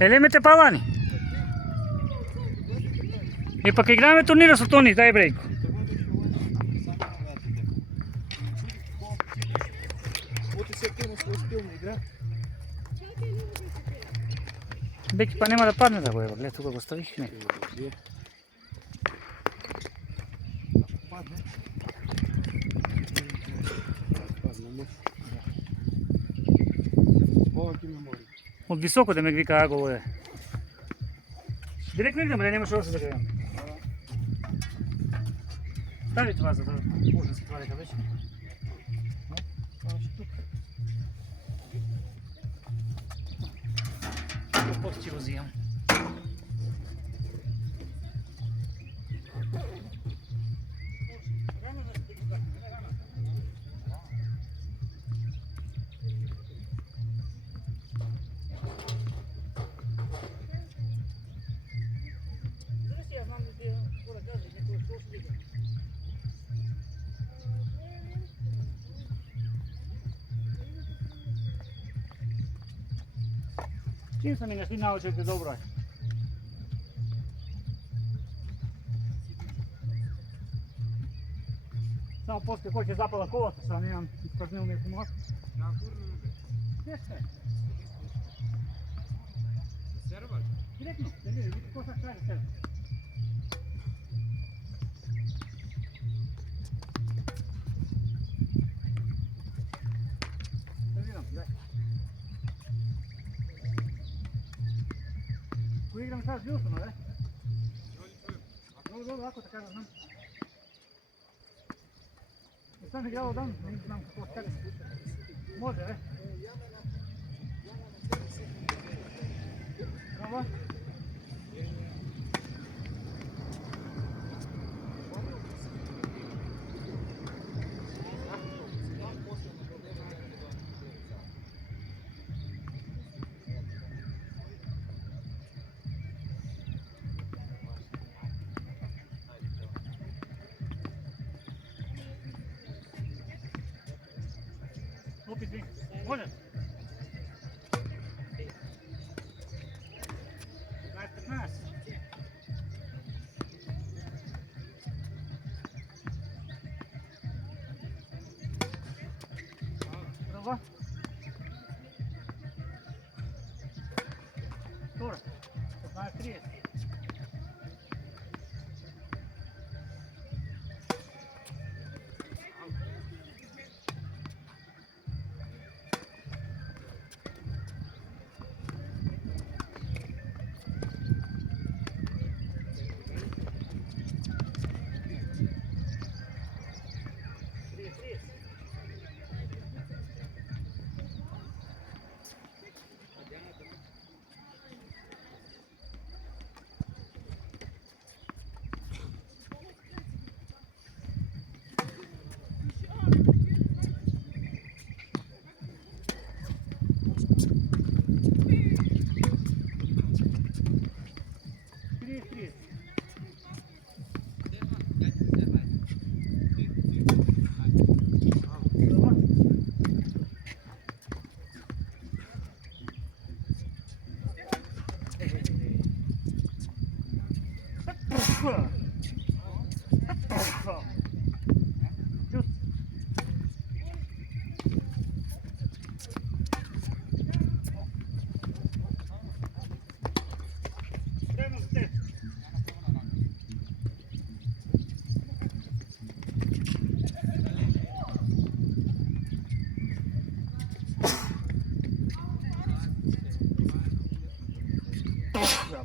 Елемете палани. И пак играме турнира со Тони, дај Брейко. Беки па нема да падне да го ева, гледа тука го ставих. Не. Од високо да ме вика аго е. Директно идем, да немаш още да гледам. Стави това, за да може да се това дека вече. Тук го взимам. Čim sam i ne svi naučite dobro je. Samo poslije ko će zapala kolata, sad nemam ispratniju neku masku. Gdje ste? Servar? Direktno, vidite ko sad šalje servar. Кои играм сега с Вилсона, бе? Dobro, ako te kažem, znam. Ne sam igrao odavno, ne znam kako skali. Može, ne? Bravo. Može? 15. Bravo. Skoro. 15-30.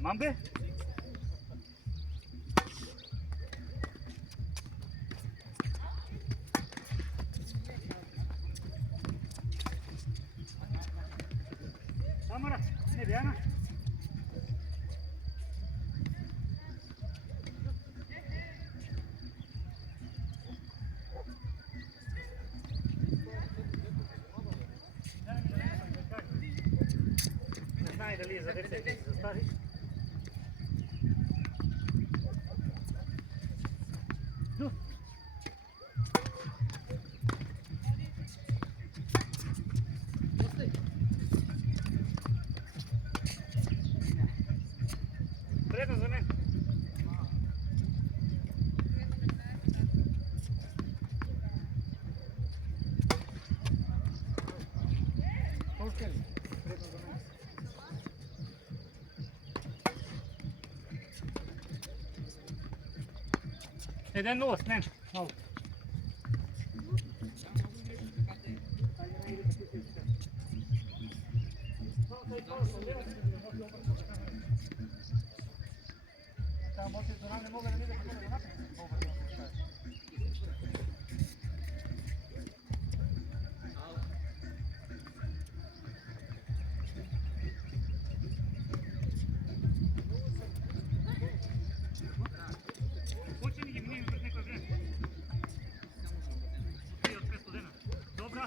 Mambe? Samara, ne Diana? Ne znaju da li je za deset ili za stari. Іде нос, не. Добре.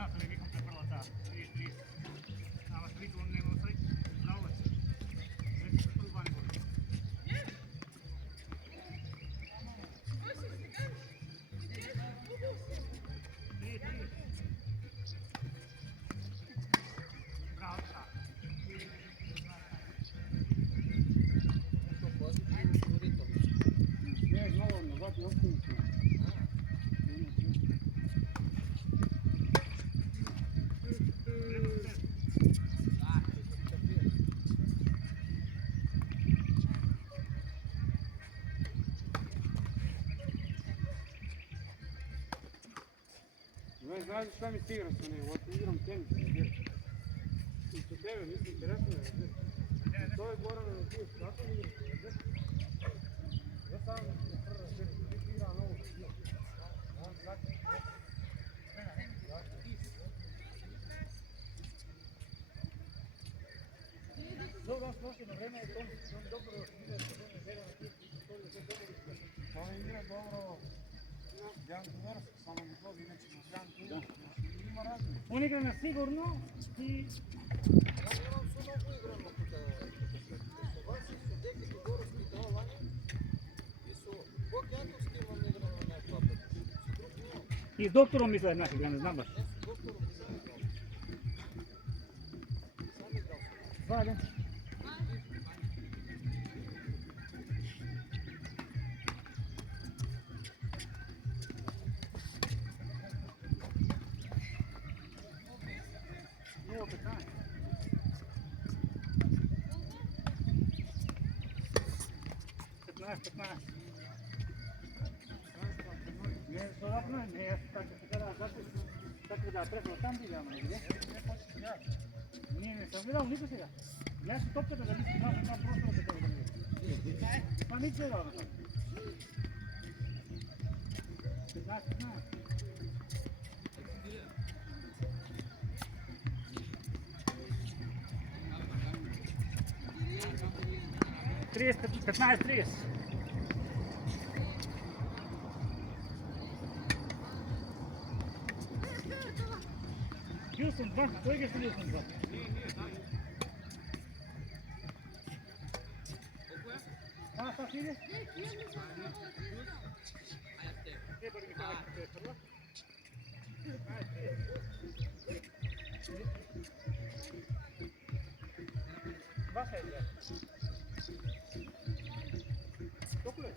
Aha, to je nekom preprla ta 30. Ама ще видите, он nema sve. Bravo je. Već se prvo vani boli. Bravo, šta? Ne, malo na vati općenicu. Ne znaš šta mi se igra sa nego, igram tenis. I sa tebe, mislim, interesno je. To je Goran na tu kako mi igraš. Ja sam na prva sebi, ti igra novu šiju. On znači. Dobro, prošli na vreme, to mi dobro igra sa vreme žega na tijeku, to je igra dobro. Jan Duvarski, samo mi to inače Jan Duvarski, ima razlike. On igra na sigurno i... Ja moram su mnogo igramo tuda. Sovaci su deki Dugorovski dao vanje i su Bog Jatovski imam igrano na klapet. Su drug nije. I s doktorom misle našeg, ja ne znam baš. Ne su doktorom sam igrao. Sam igrao su. Hvala. Ovo 15. Ne, dodatno ne, ja sam tako da preko tam vidjamo, ne? Ne, sam gledao, niko se ga. Ja sam topio da nisam znao sam prostor da tebe da nije. Pa niče je dobro. 15. 15-30. Houston 2, kojeg je što Houston 2? A, šta ide? Treba li mi to nekako je prvo? Vaša je ideja. Koliko je?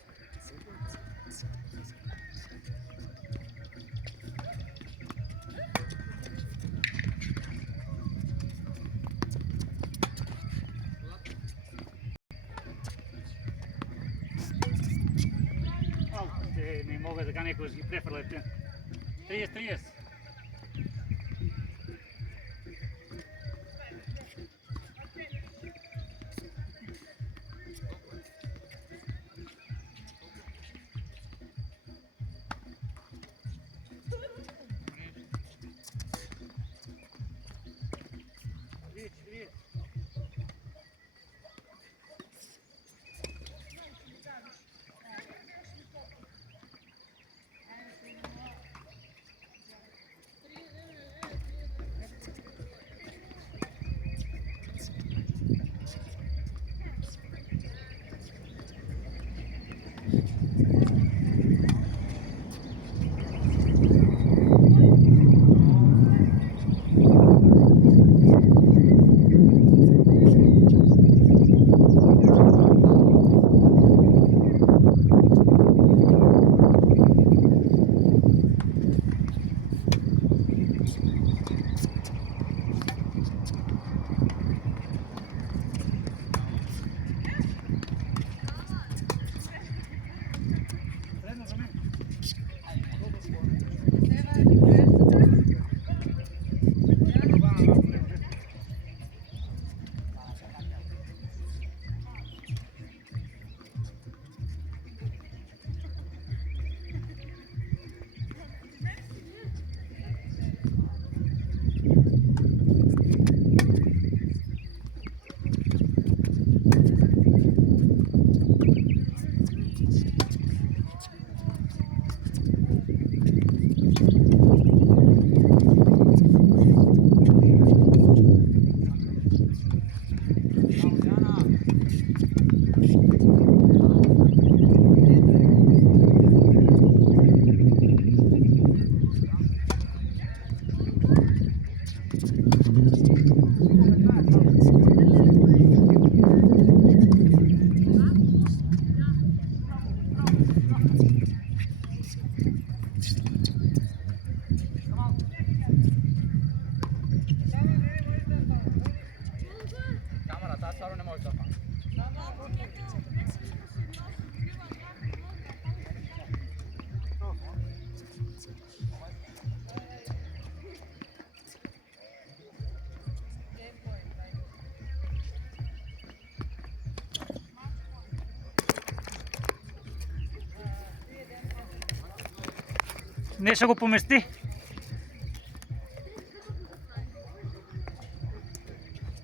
Ne mogu da ga neko prefrlete. 30-30. Не ще го помести.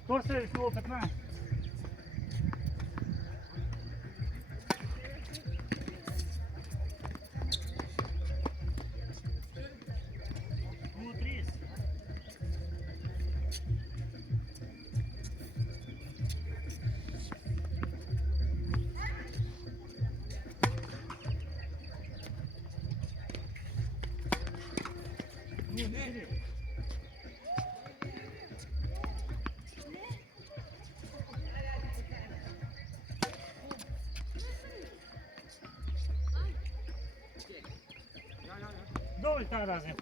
То ще е сило 15. Долу та разом.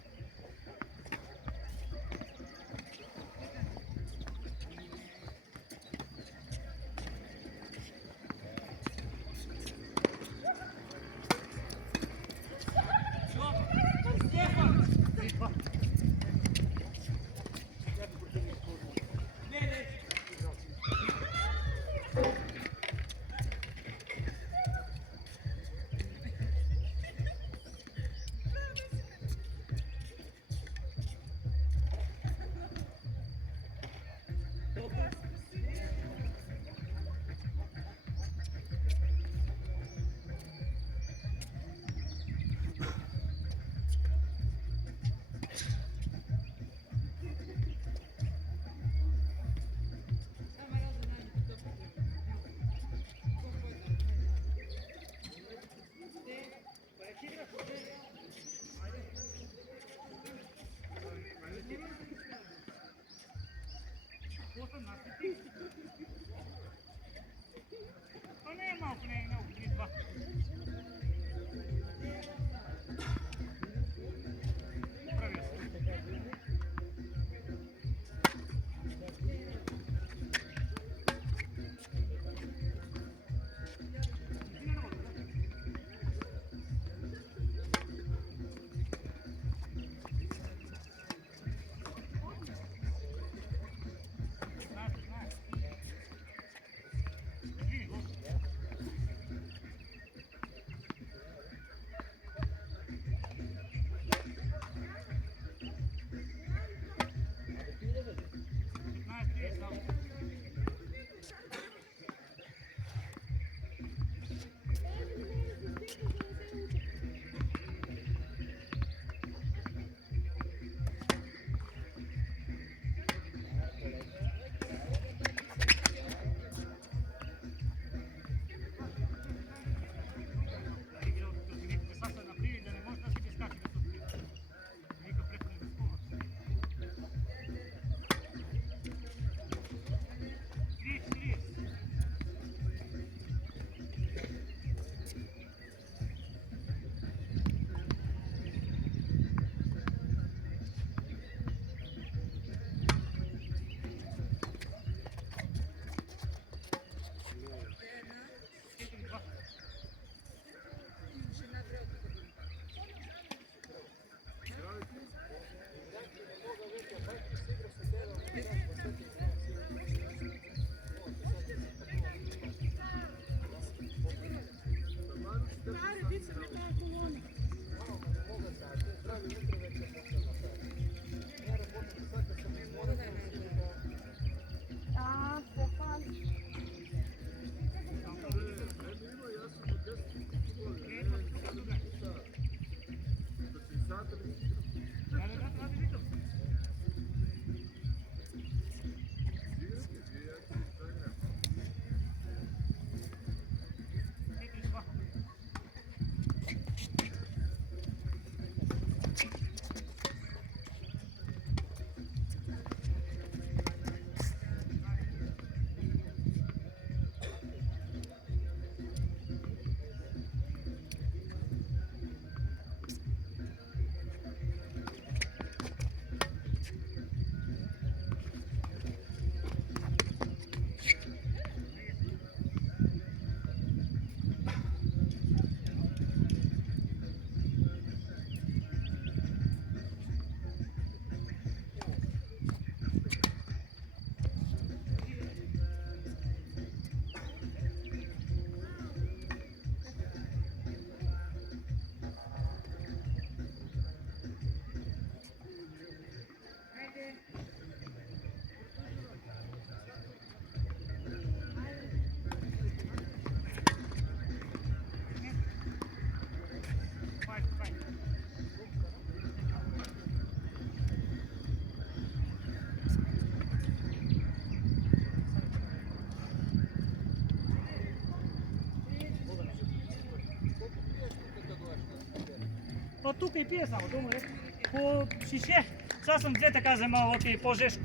Pa tukaj pije samo, to mu rekel. Po šiše, sad sam dve така вземал, окей, по-жешко.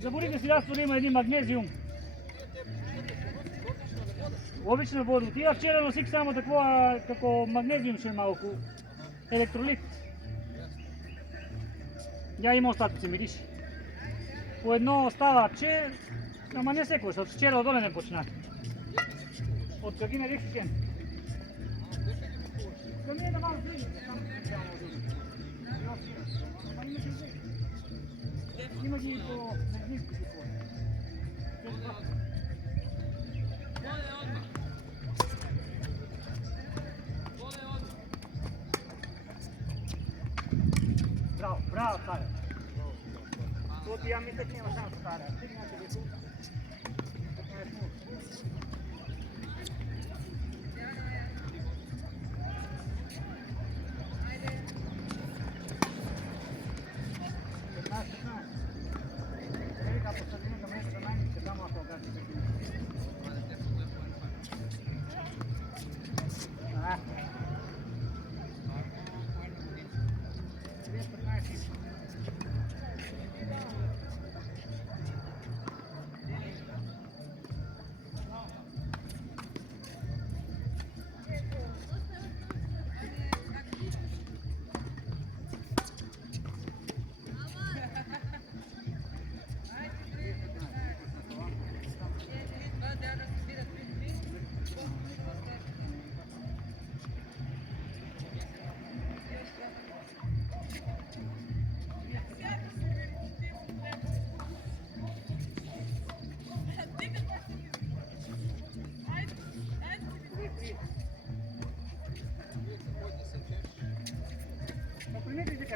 Заборите си ясно има един магнезиум. Обична воду. Тия вчера носих само такова, како магнезиум ще малко. Електролит. Я има остатъци, мириш. По едно става че, ама не секој, защото вчера одоле не почнах. От какина рекси кен? Да не е да малко влезе, само специално одоле. Ама имаше и влезе. Има ги и по медицински такова. Браво, браво, Таля. Вот я мислех нема шанс, Таля. Стигнате до тук.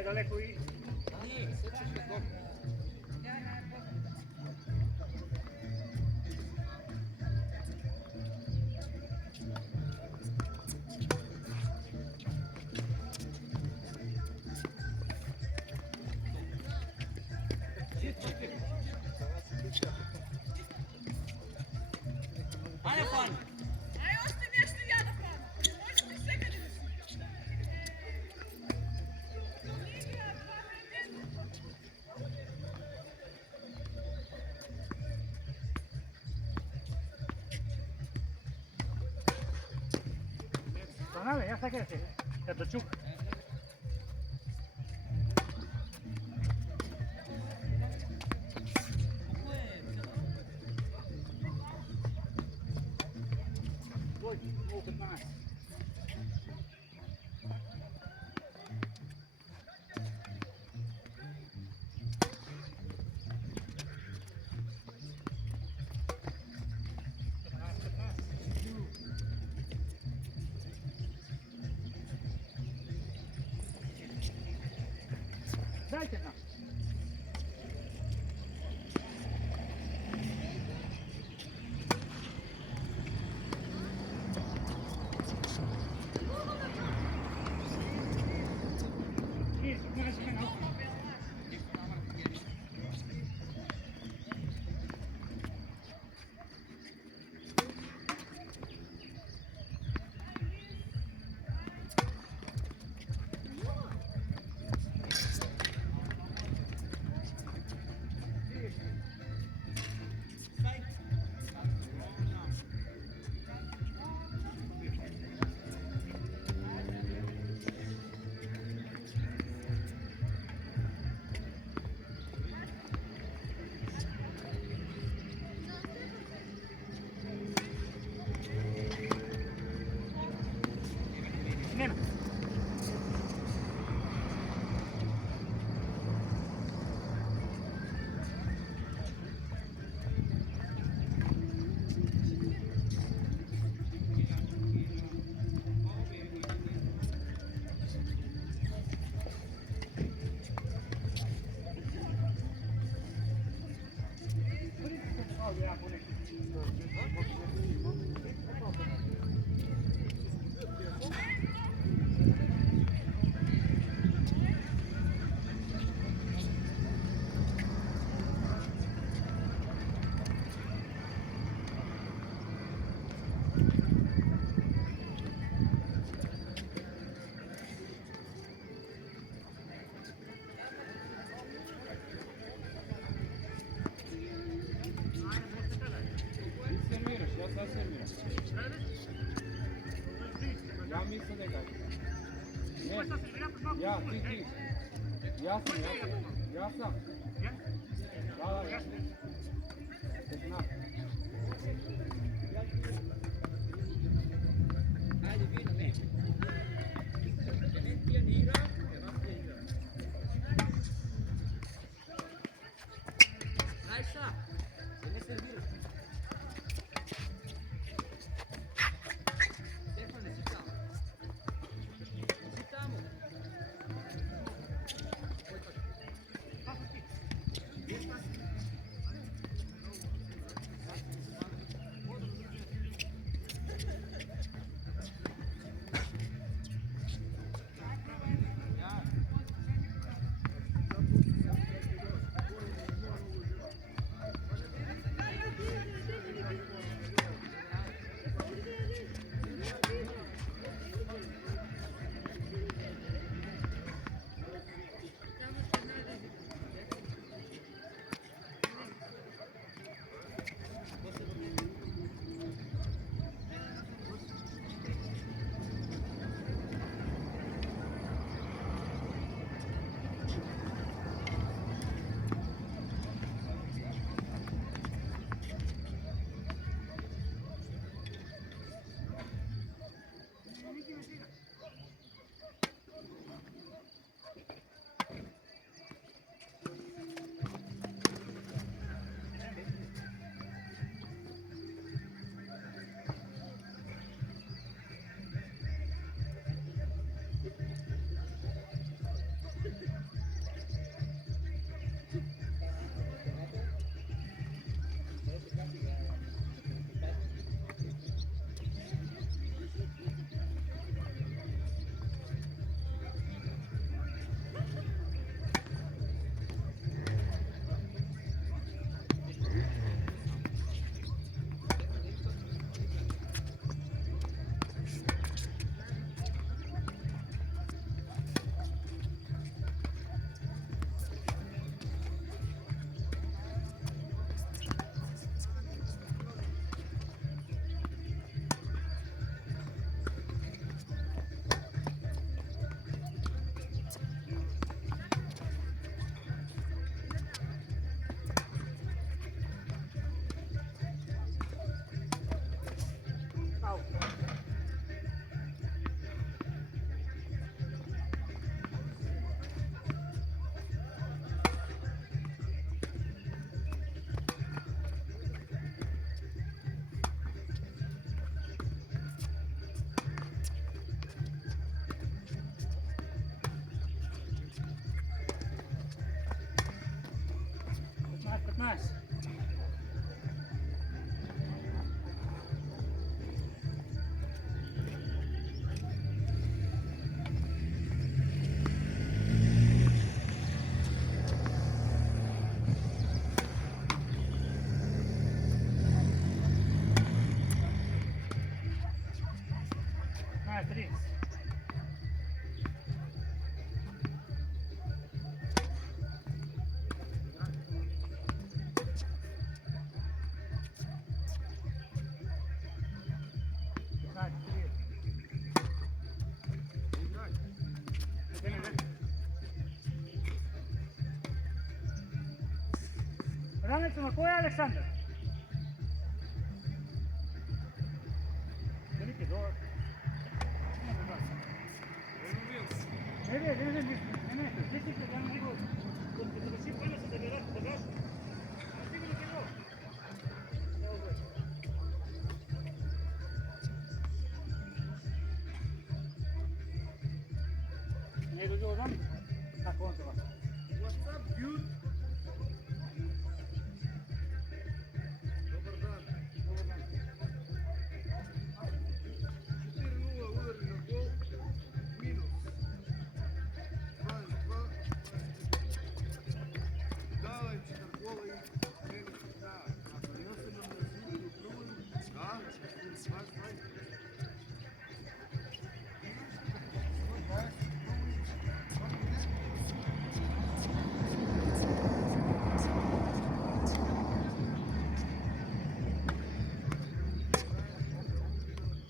Далеко и... Ні, все ще добре. Аня, пан! Ай, още нещо яда, пан! Може би сега не Панаве, я сега се, като чук. Ой, много 15. Дайте нам. Нема. ti. Ja sam. Ja? Da. Ja? Zna. Ajde, vino, ne. Ne ti ne igra, ne vas ne igra. Aj šta? Se ne servira. Stefane, si tamo. Si tamo. Au. Nice. Nice, Dries. Nice, Dries. Ravnicama, ko je Aleksandar? Veliki, dobro. Ne, zdišite, ja ne mogu, kada bi svi pojeli se da bi da gašu. Sigurno ti je ovo. Evo gledaj. Ne idu ljudi vam? Tako on se vas. What's up, dude? Dobar dan. 4:0 udari na gol, minus. 22. Dala je 4 gola i meni se da. Ja sam nam razvidio u prvoj. Da, baš.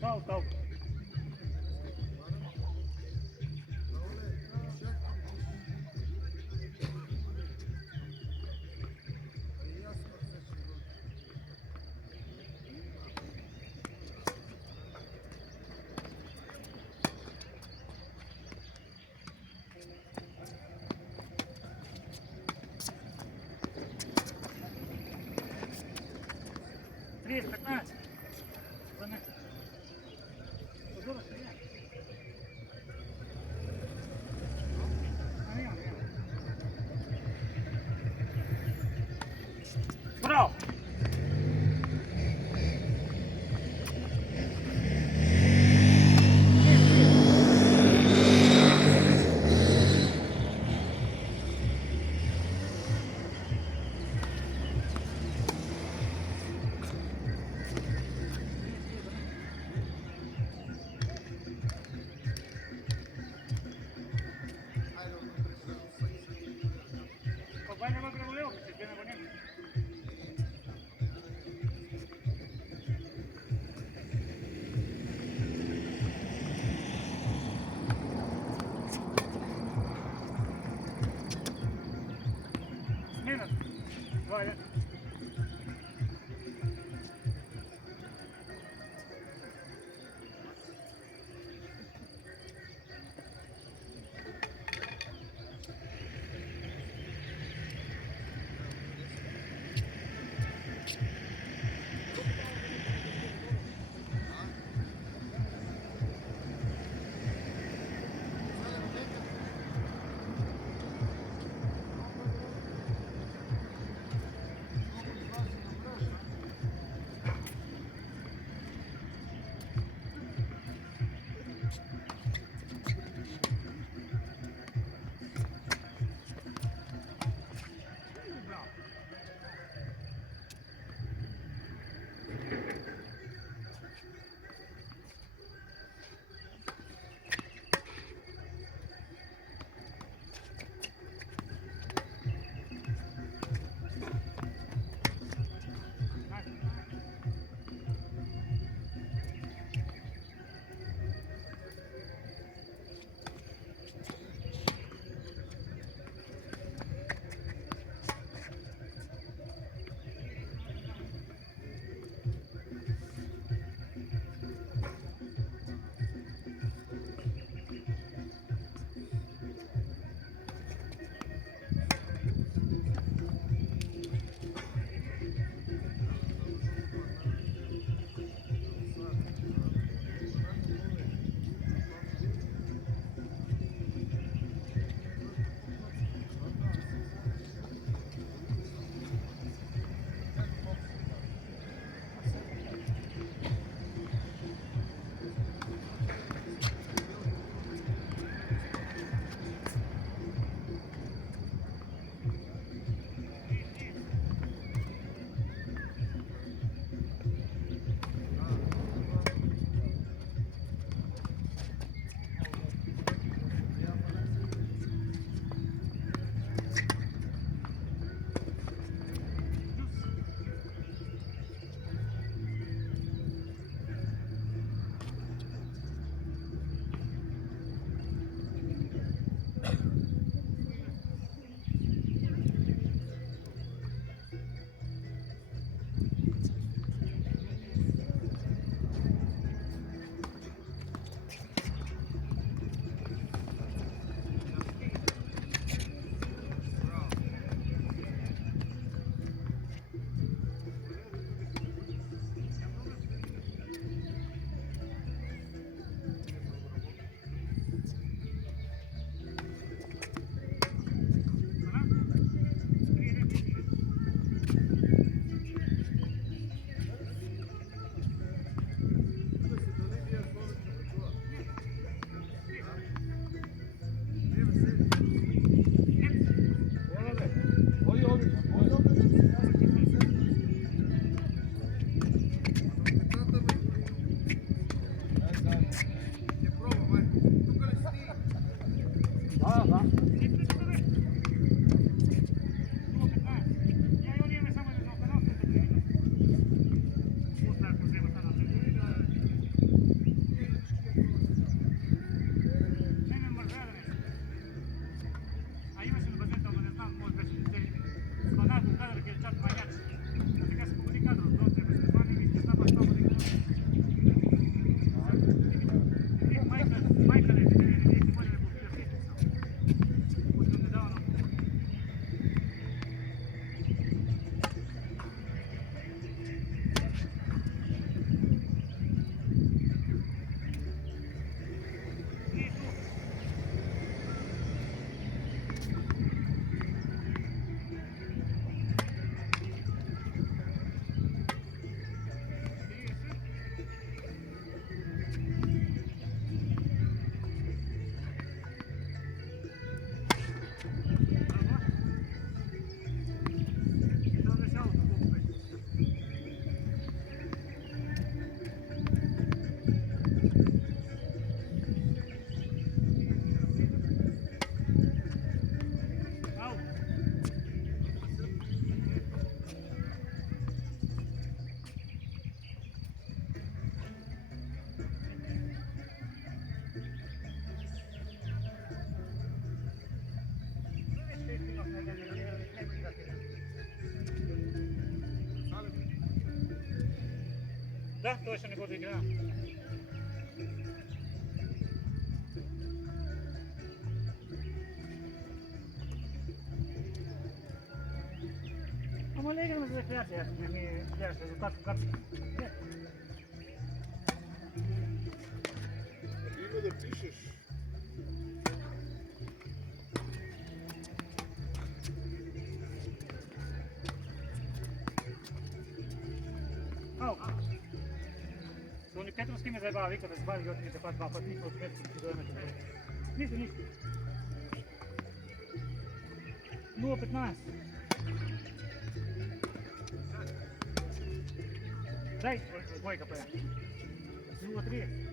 Kao. Na one šake 30, 15. За не. Подобно се я. Няма. Браво! Da, to još ne god igra. Ама не играме за рекреация, не ми гледаш резултат в капчета. Има да пишеш. Ау! Сони Петровски ме заебава, вика да се бави, защото ми се пак два пъти, никой от Петровски ще дойме тук. Нищо. 0,15. Дай, двойка пая. 0,3.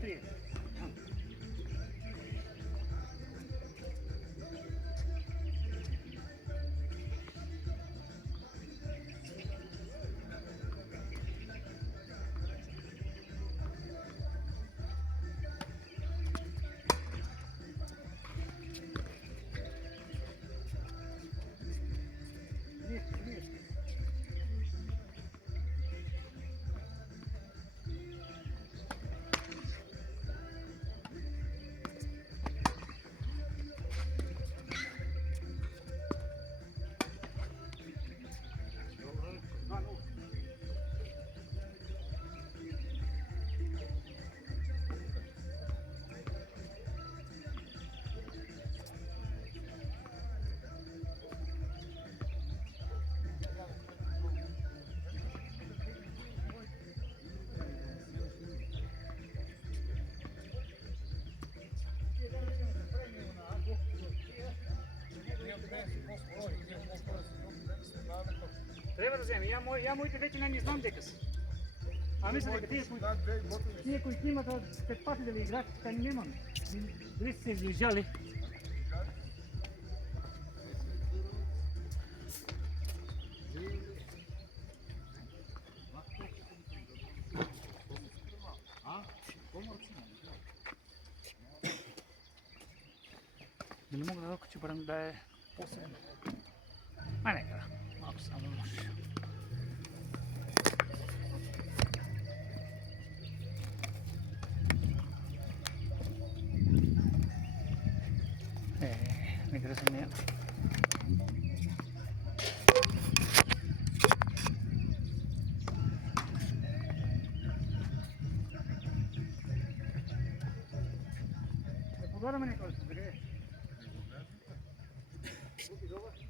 Три. Трябва да вземе. Я моите вече не знам дека са. А мисля дека тия, които имат пет пати да ви играят, така не имаме. Дали сте се излежали? Не мога да докача барам да е по-средно. Ай, нека, малко само може. interesa neja. Pogledaj me nekoliko, da gre. Kupi dobar?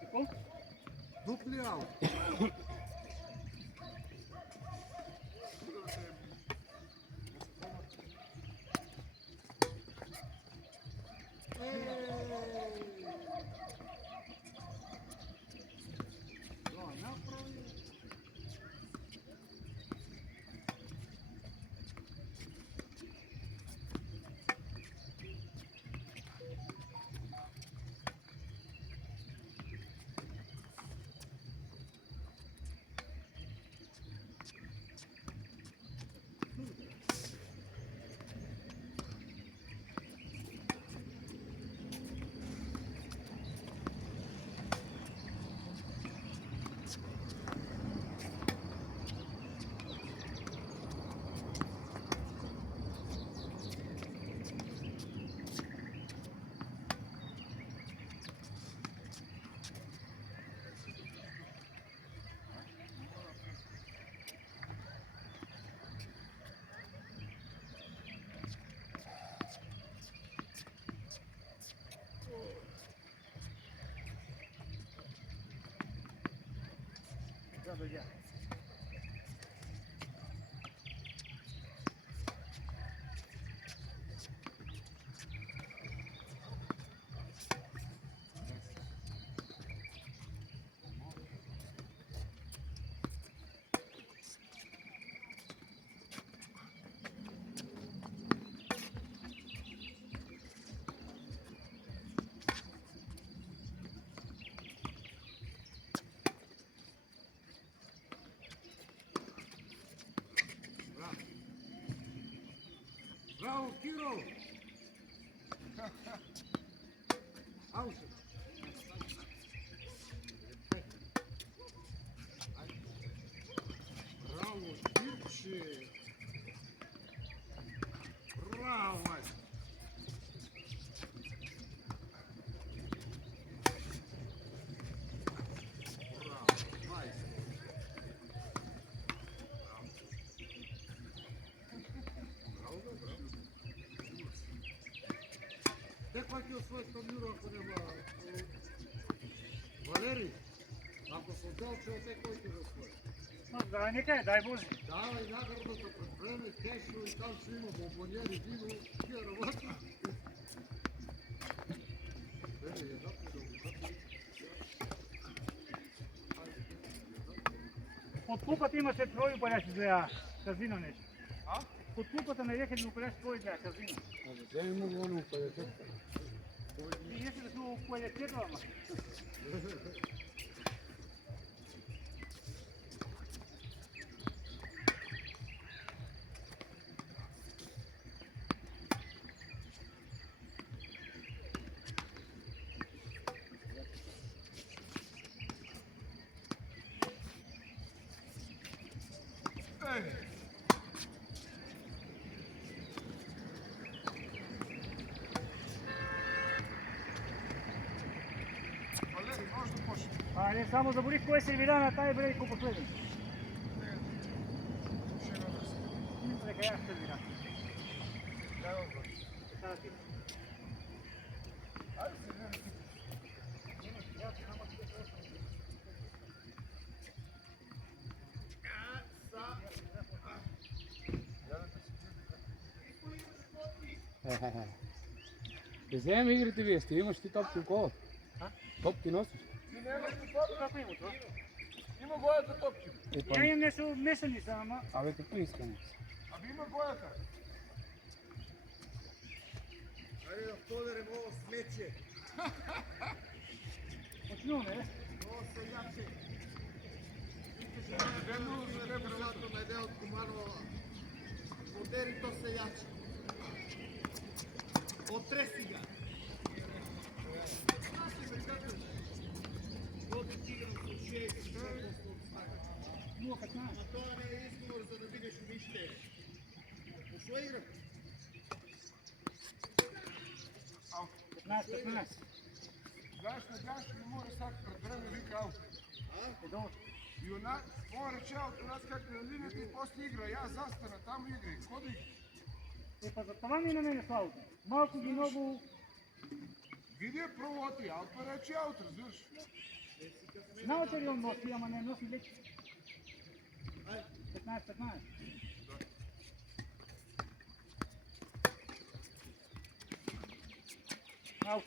Какво? Дупли аут. Да, дойдя. Браво, Киро! Аут! Браво, Кирче! Браво! Браво, майстер! Браво, браво! Те пак е освоят турнира, ако няма Валерий, ако съм взел човек, който ще освои. Да, нека е, дай Боже. Да, и наградата пред време, кешо и там ще има бомбонери, вино, тия работи. Под клупата имаше твои парящи за казино нещо. А? Под клупата на ехали упарящи твои за казино. Тя има воно 50. И если да се упалятето, ама. Валерий, можеш да почнеш? А не само заборих кой се вида на тая брейко последен. Нека я ще вида. Вземем игрите вие, ще имаш ти топки у колата. А? Топки носиш. Ти нямаш ли Kako топки? ima to? Има боята топки. Ja imam nešto mešani sa nama. Абе, какво искаме? Аби има боята. Ajde da poderem ovo smeće, Počnu, ne? ovo se jače. Zato me deo od Kumanova. Poderi to se jače. Otresi ga. Znaš me kako? Vodi igram sa 6, 100% odstaga. 0,15. A to ne je izgovor za da bideš u mište. Pošlo igram? 15. Знаеш, надяваш, не мога да стати пред време, вика аут. Е, dobro. И он рече аут, у нас как на линията и после игра. Я застана, там играй. Ходи. E, pa za това ми на мене славото. Малко ги много... Види е провоти, аут па рече аут, разбираш. Знаете ли он носи, ама не носи леки? 15. Ау.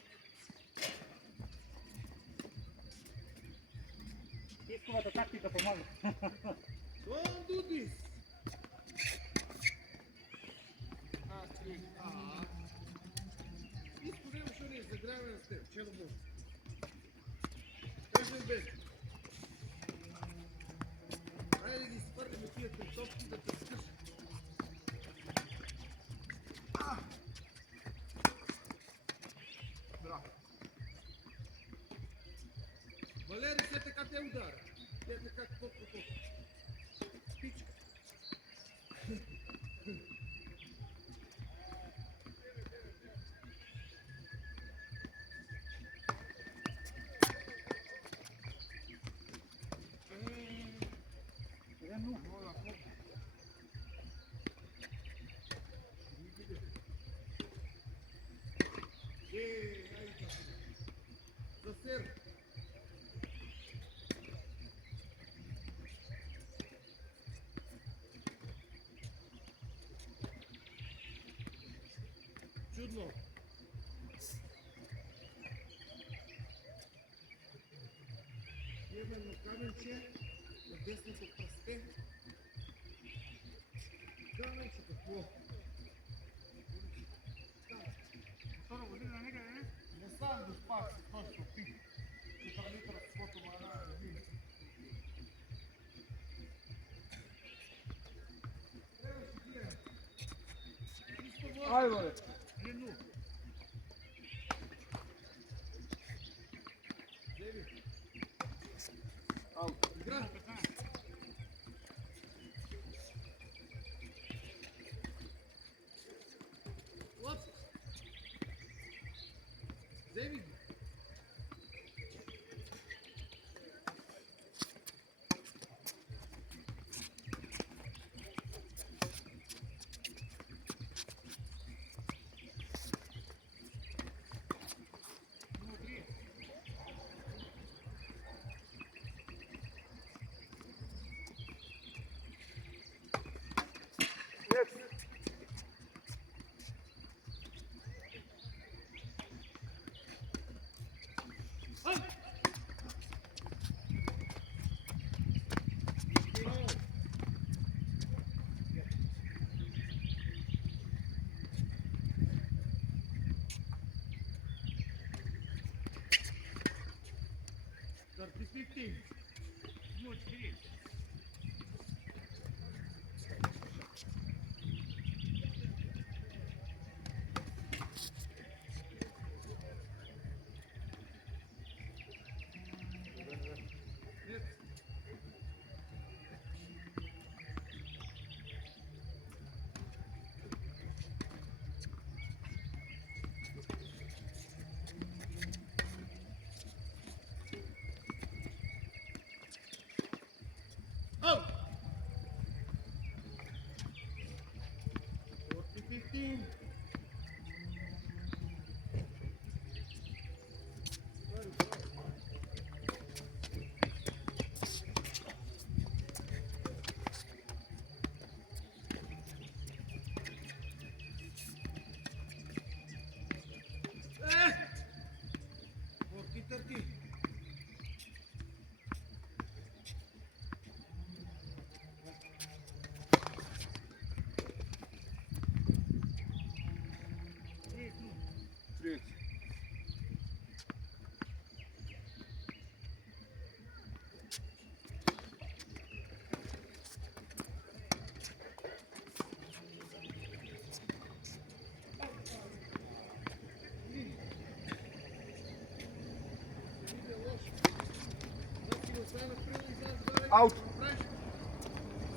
Исковата тактика помага. Don't do this. Isto nemo što ne zagrave na ste, čelo može. Kažem bez. Ajde ги свърлим тия три топки да те скършат. Браво. Валери, все така те удара. Те така топка. Спичка. Едно. Ajde kako. За сер. Чудно. Именно каменче на десното пръсте. Каменче какво? Второ година некъде, не? Не сам го спах с точно пик. 4 литра с фото мана на вина. Айде, бе. Едно. Игра. Оп. Вземи ги. Certificate. Oh! 40-15. Аут. Среща.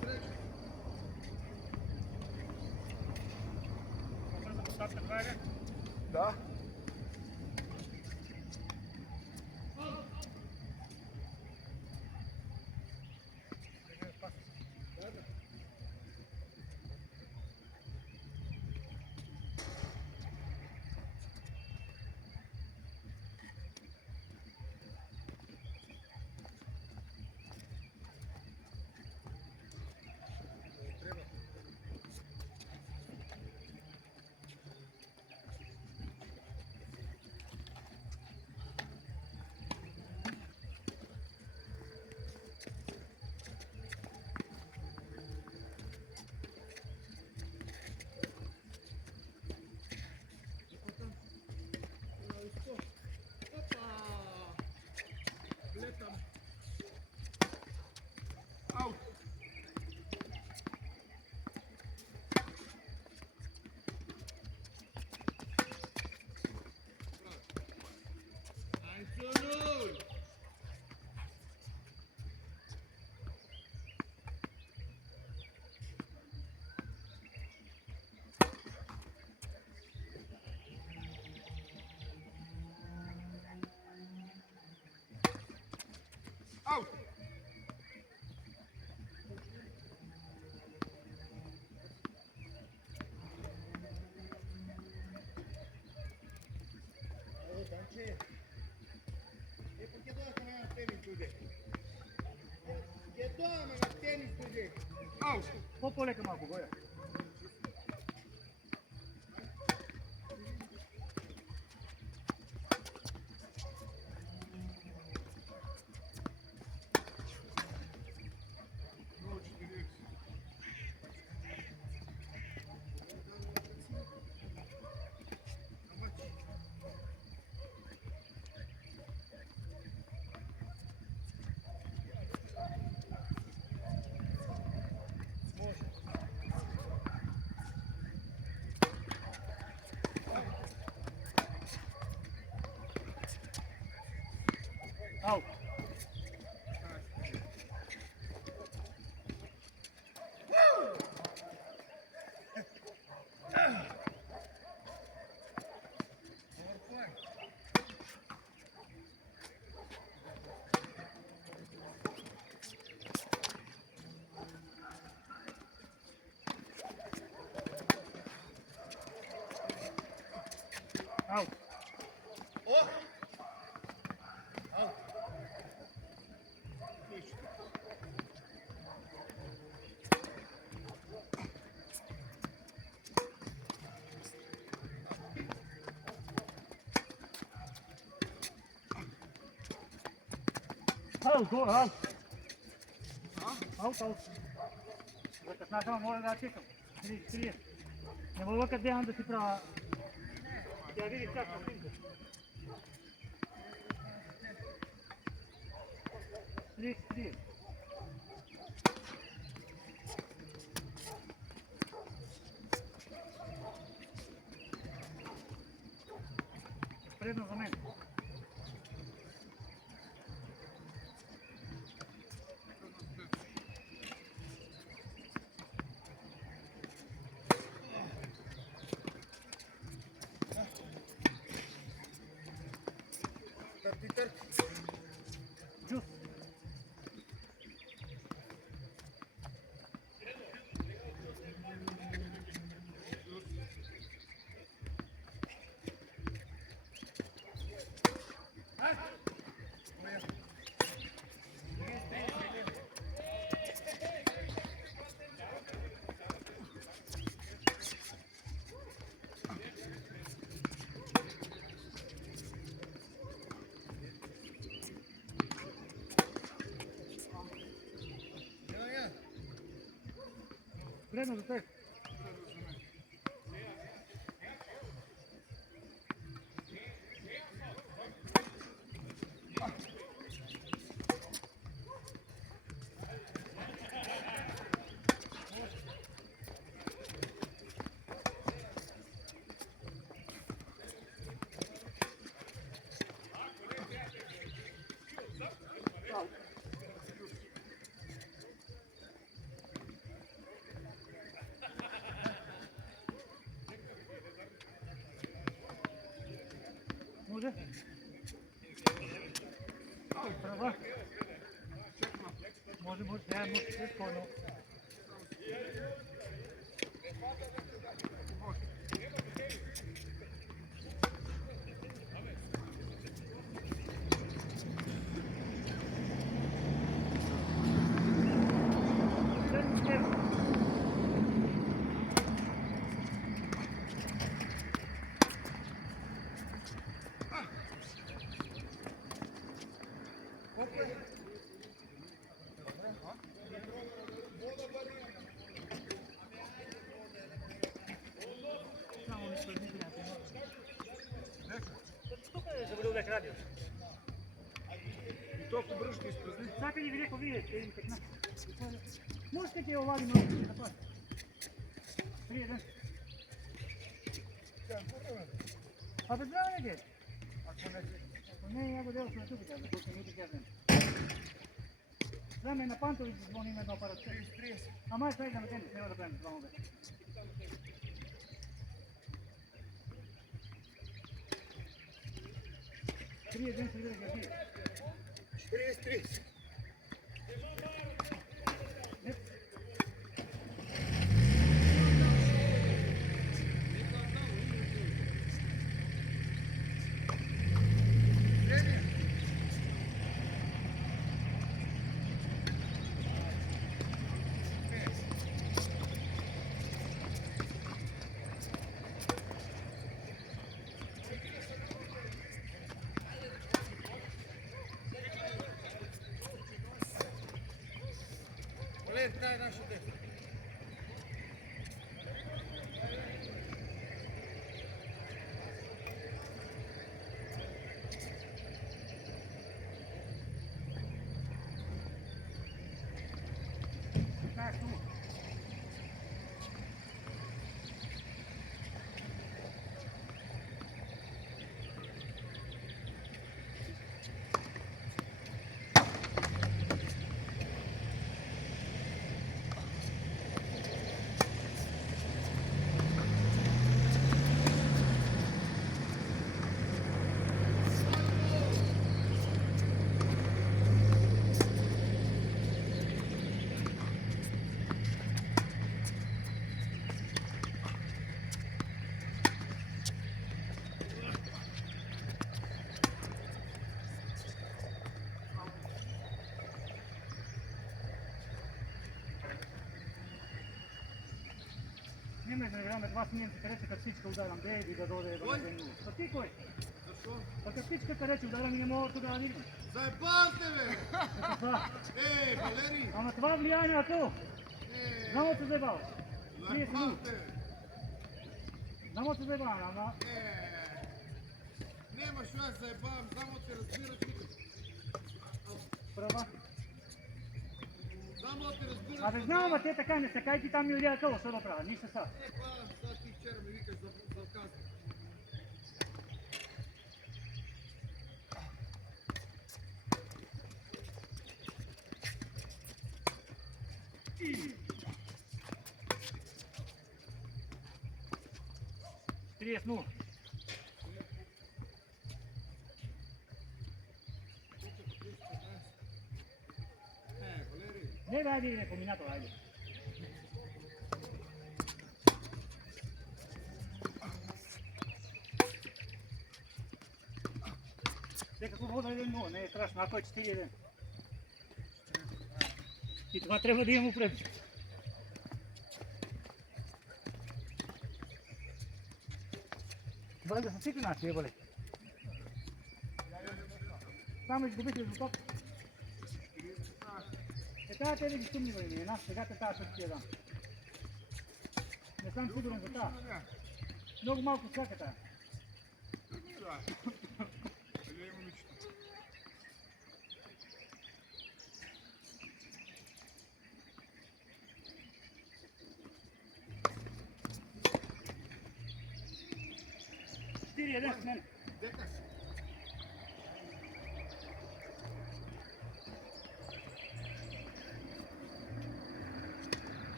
Среща. По-бърза посадка, това е ли? Да. Аут. Anționul! Аут. Аут. По-полека малко, Гоя. Много 40. Аут. Аут. Аут, го, аут. Аут, аут. Като начало мога да чекам. 30. Не мога къде да си правя. Тя види как попинка. 30. Предно за мен. Джус. Предно за теб. Može? Prva. Može, ne, može sve skoro. Da bude uvek radio. I toliko brške isprazni. Sad kad je vi rekao vidjeti, vidim tek na. Možete ti ovali malo da pa. Prije dan. Pa bez brava negdje. Ako ne, ja go delo sam na tubi kažem, dok se niti kažem. Za me na Pantović zvonim jedno aparat. 30. A maj sad idem na tenis, nema da pravim, dva moga. Prije dan se vidio ga bio. 30. Valer, kaj je naše desno? Tak tu. Nemoj da igram, dva smijem ti reći kad Stička udaram baby da dode do zemlju. Pa ti koji? Zašto? Pa kad Stička te reći udaram i ne mogu to da radim. Zajebate me! Pa, Ej, Valeri! a na tva vlijanja na to? Ej, Znamo te zajebao. 30 minut. zajebate! Znamo te zajebao, ama. Nemaš ja zajebavam, znamo te razbiraš nikad. Prva. Znamo te razbiraš. A da znamo te kaj ne se, kaj ti tam ljudi to što naprava, ništa sad. Pa, sad ti včera mi vikaš za kaznu. Trijesnu. Valeri! Ne radi, ne combinato, ajde. Те какво вода 1-0, не е страшно, ако е 4-1. И това трябва да имам упред. Бъде да са всички наши, бъде. Само изгубите резултат. Тази те ги сумни войни, една, сега те тази ще ти я дам. Не съм сигурен за тази. Много малко всяка тази. Четири един с мен. Дека си?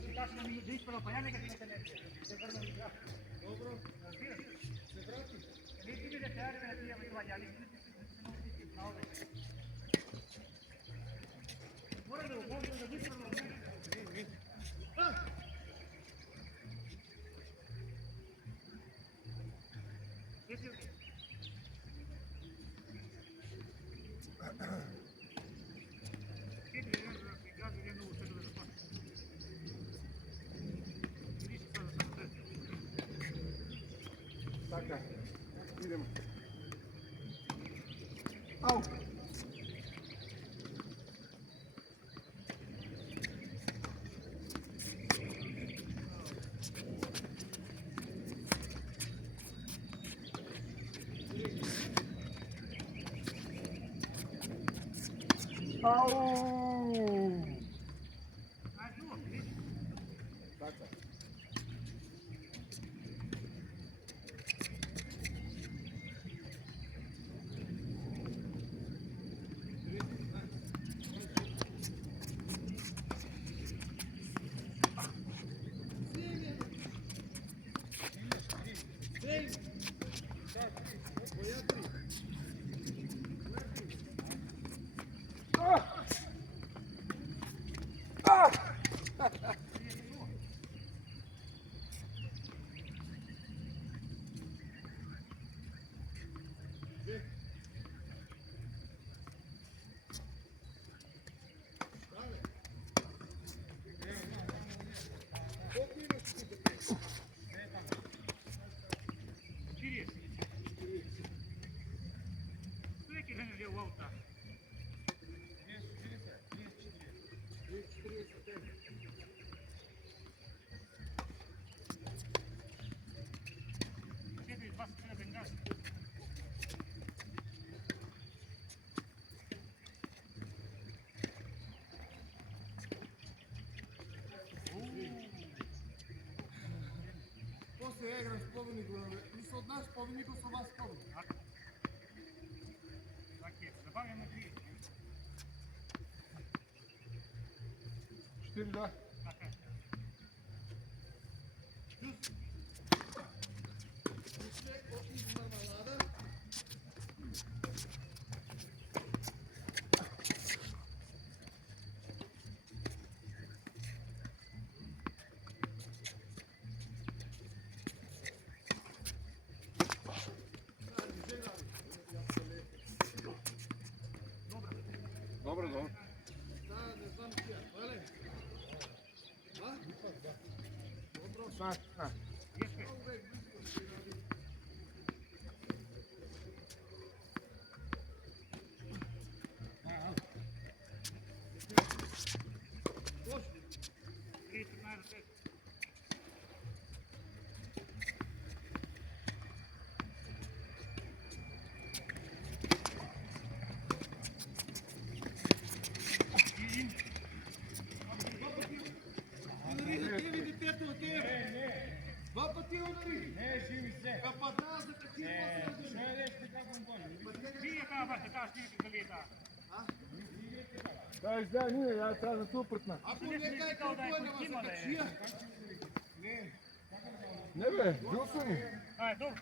си кажеш да изпада па я, нека ти не те се върна в игра. Dobro, Разбираш? se vrati. Не ти биде теарите на тия това, я не си научиш право да си. Мора да го кажем да изпада от мене. Еси окей. Така, idemo. Au! Au! Така. После ja igram s pobjednikom, nisu od nas pobjednikom, su vas pobjednik. Так є, забавимо дві. 4, da. Так, так. Sve iz marmalada. Dobro, dobro. Da, ne znam ti ja, hvala. A? Dobro, Sad, ha. uvek blisko. Два пъти удари. Ne, živi se. Па да, за такива Še reći kako bolje. Вие казвате, така ще ви залита. Da, zdaj nije, ja tražim suprotno. Ако не кай колко е на закачия. Ne be, bil sam mi. Ай, добре.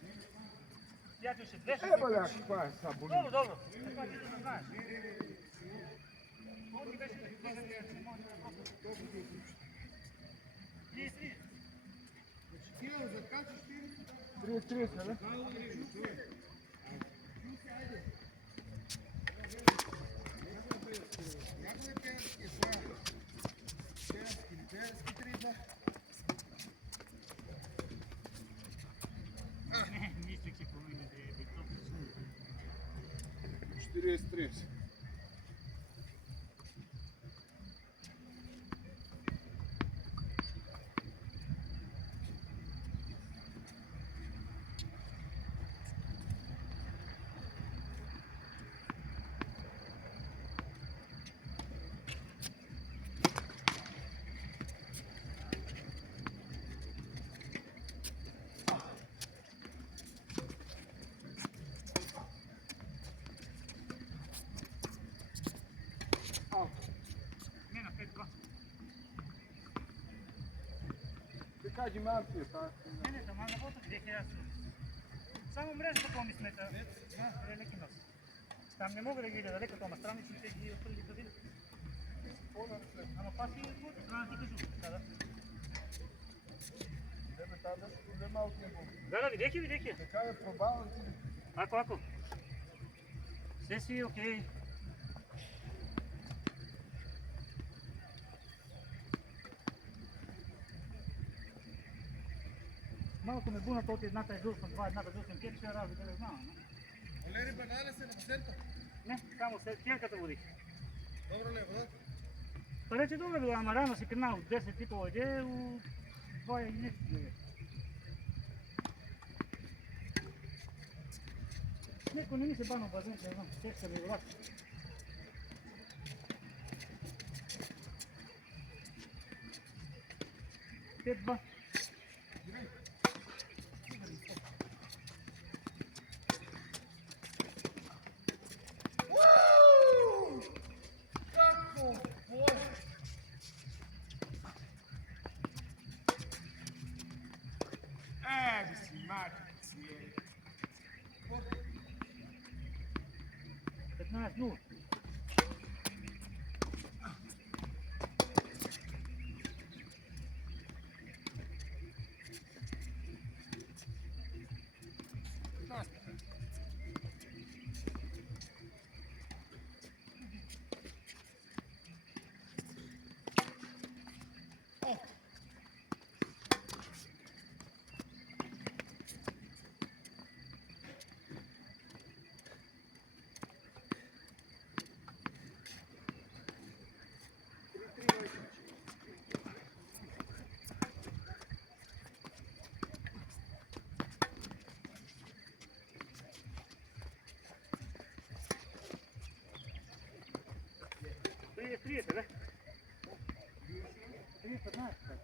Я ти ще две ще Eba jak, pa je sad boli. Добре, добре. Така ти да знаеш. Колко беше да ти Лиси. Ти я закачаш ти. 30, ne? Някой пески са. Пески трябва. Мислих, че помине да е битов. 40-30. кажи малки, та. Не, таман работа, 2000. Само мрежата по ми смета. Да, леки нос. Там не мога да ги видя далеко, тома страничните ги отвърли да видя. Ама пак и от страна ти кажу. Да. Тебе та да се проблема от него. Да, видях я. Така е пробавам ти. Ако. Все си окей. Малко ме бунат от едната е бил съм два, едната бил съм пет, ще разлика не знам. Валери, банане се на басенто. Не, само след кjerката водих. Dobro ли е вода? Па рече добре била, ама рано си кrenал, 10 и по иде, у 2 и нещо били. Neko не ми се бано базен, не знам, тежка ми вода. Пет два. Како Боже! Да си матици, 15-0. Три, да? 3-15.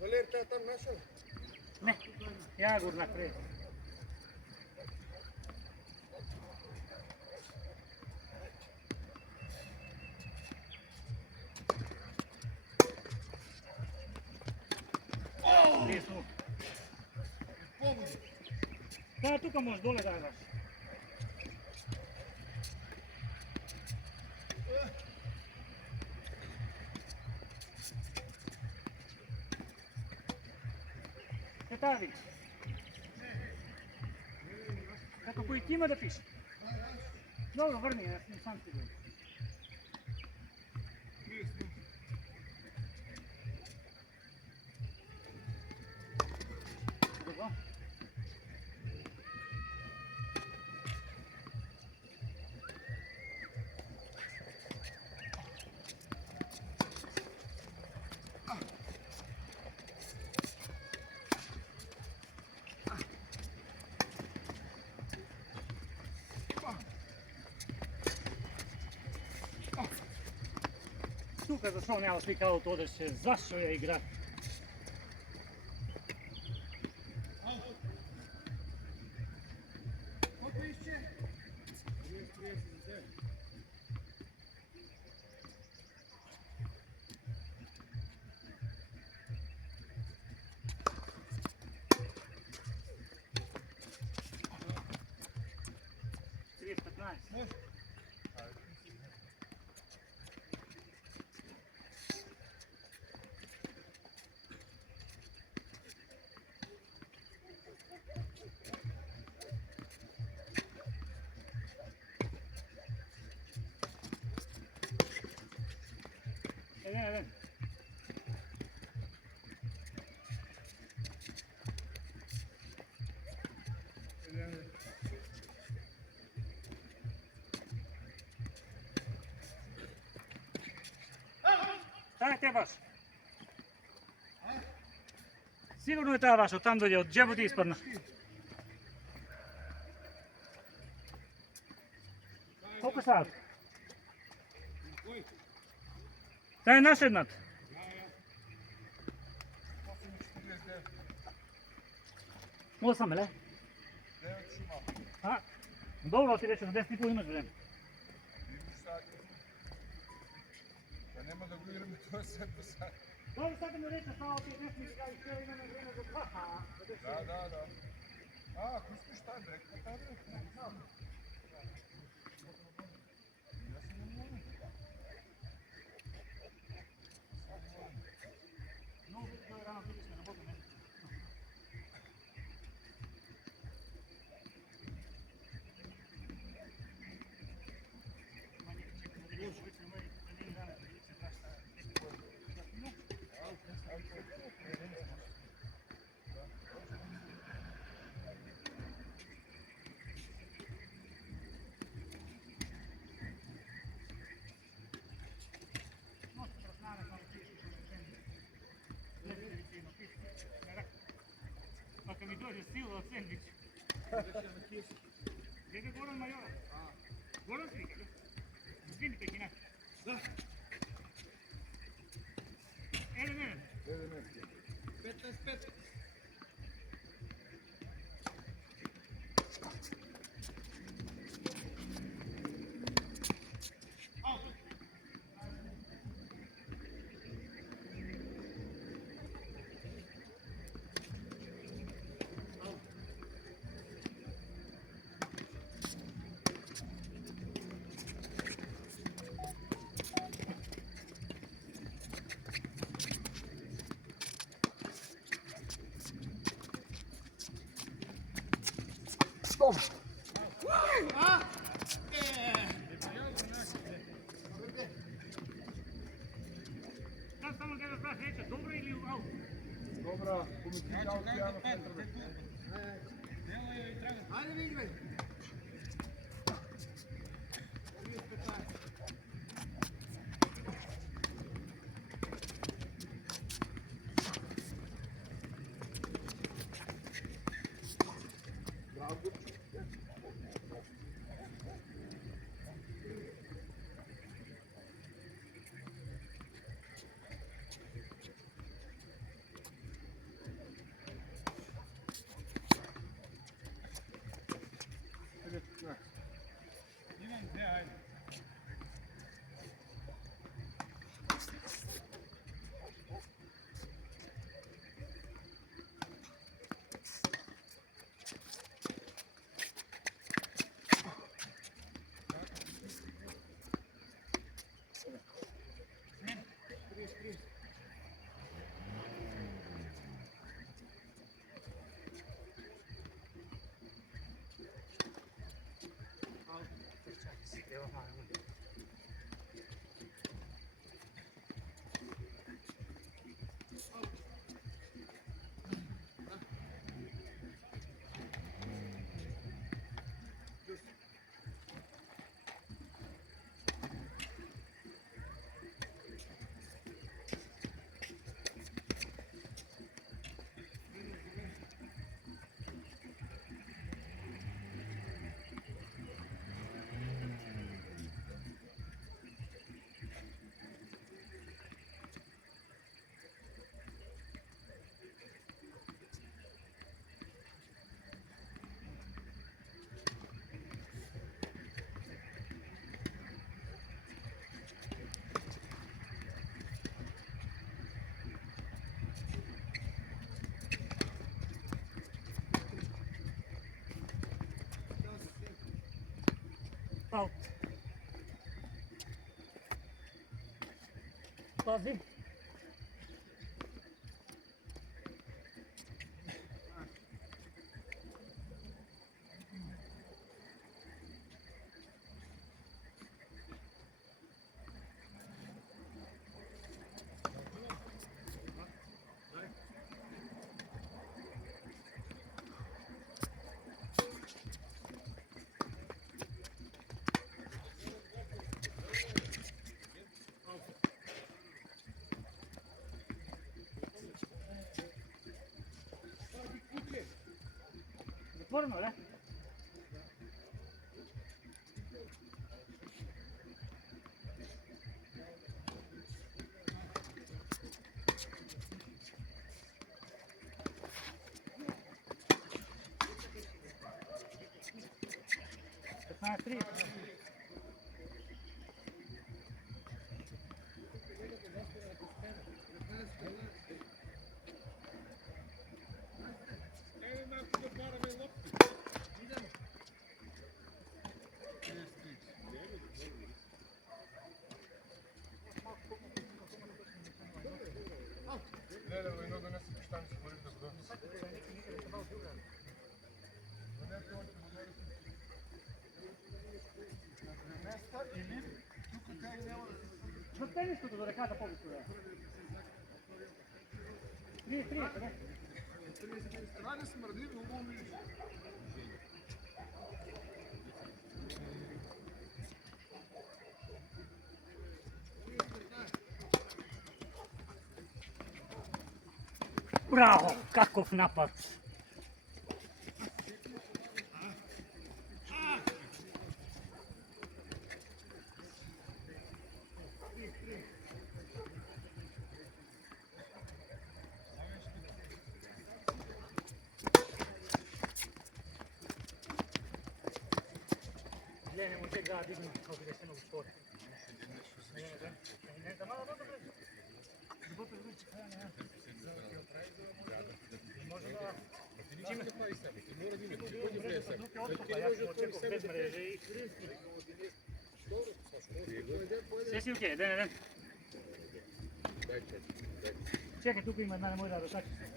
Валери, тя там наша ли? Не, я го напред. Лесно. Да, тук може доле да даш. Тави. Како кој ти има да пише? Добро, върни, аз не сам си го. Добро. Тук защо няма свикало то да ще защо я игра? Колко изче? 15. Може. Ne, ven. Šta je te baš? Sigurno je ta baš, od tam dolje, od džebu ti ispadna. Koliko sad? Šta je nasednat? Osam, le? A? Dobro ti reći, za 10,5 imaš vreme. Da nema da ga igram to sad do sad. Dobro, sad mi reći, samo ti 10 minuta i sve imamo vreme za 2. Da. A, ako ismiš taj brek, pa taj brek, ne znam. Ja sam ne molim. No, to je rano, vidiš me na bodu, ne? Pa kad mi dođe sila od sendvič. Gdje je Goran Majora? Goran slika, da? Izvinite kina. Da, Ne. 15-15. Sad samo gledaš baš neće, dobro ili u autu? Dobra, pomicao ti ja na centru. Ajde mi igraj. Imam gdje, ajde. Out. Pazi. Otvoreno, ne? Tri. Леле, едно да не се пощам, се борим да го места или тук как няма да се... За тениското до ръката повече. Три, къде? Това не смърди, много ми... Браво! Каков напад! Не му сега дигнем kako da se ne uspori. Ne, da malo dobro breže. Dobro breže, ne. Može da... Sve si okej, den. Čekaj, tukaj ima jedna nemoj da dotači se.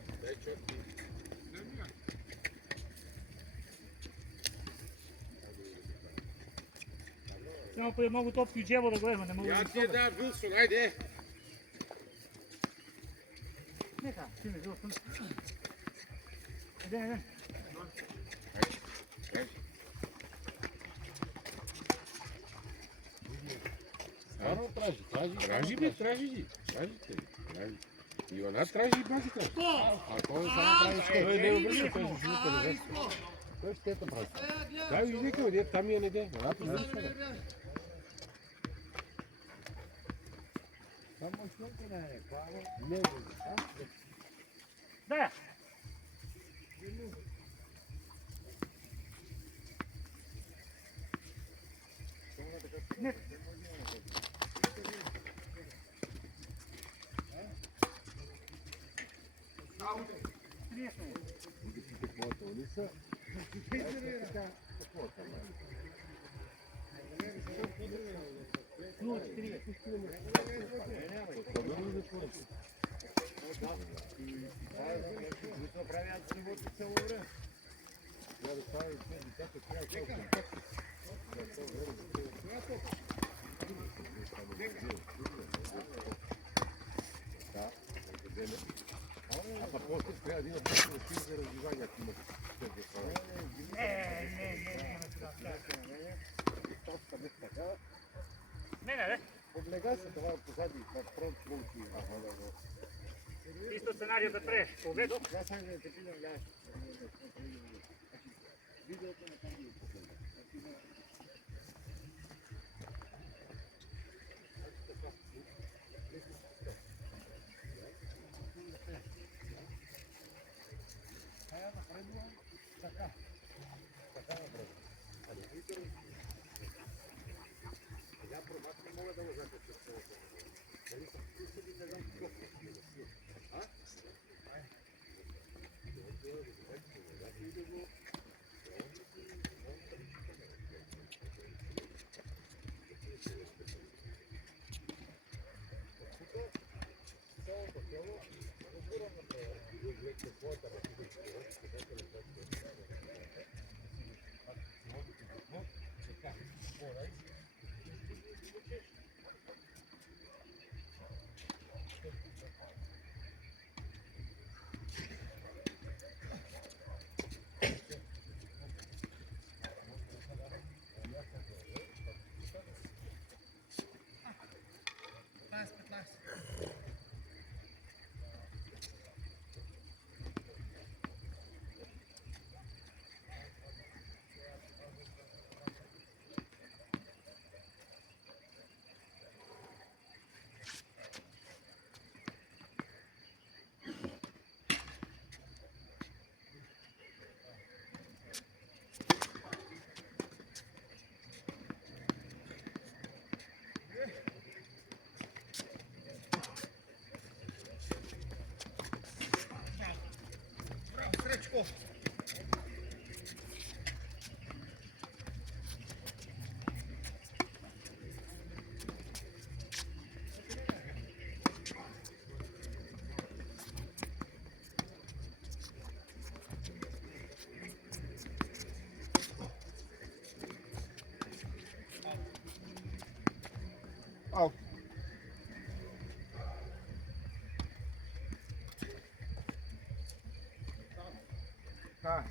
Samo pa je mogu topiti u dževo da gledamo, ne mogu... Ja ti je da, Wilson, ajde! Neka, čime, Wilson. Den. Stvarno traži te. I ona traži bazika. Ako on samo pravi što? To je nema brzo, to je žuto ne zasta. To je šteta prosto. Daj iznikao, gdje tam je ne ide, onako znaš što da. Samo šljokina je, plavo, ne bude, a? Da! Ne. A pa poslije treba da ima potpuno svi za razvijanje ako ima sve hvala. Ne. Oblega se това позади, на фронт пункти. Isto scenario za pre, pogledu. Ja sam da te pitam, ja videото на там ги Dečko. Out. Так.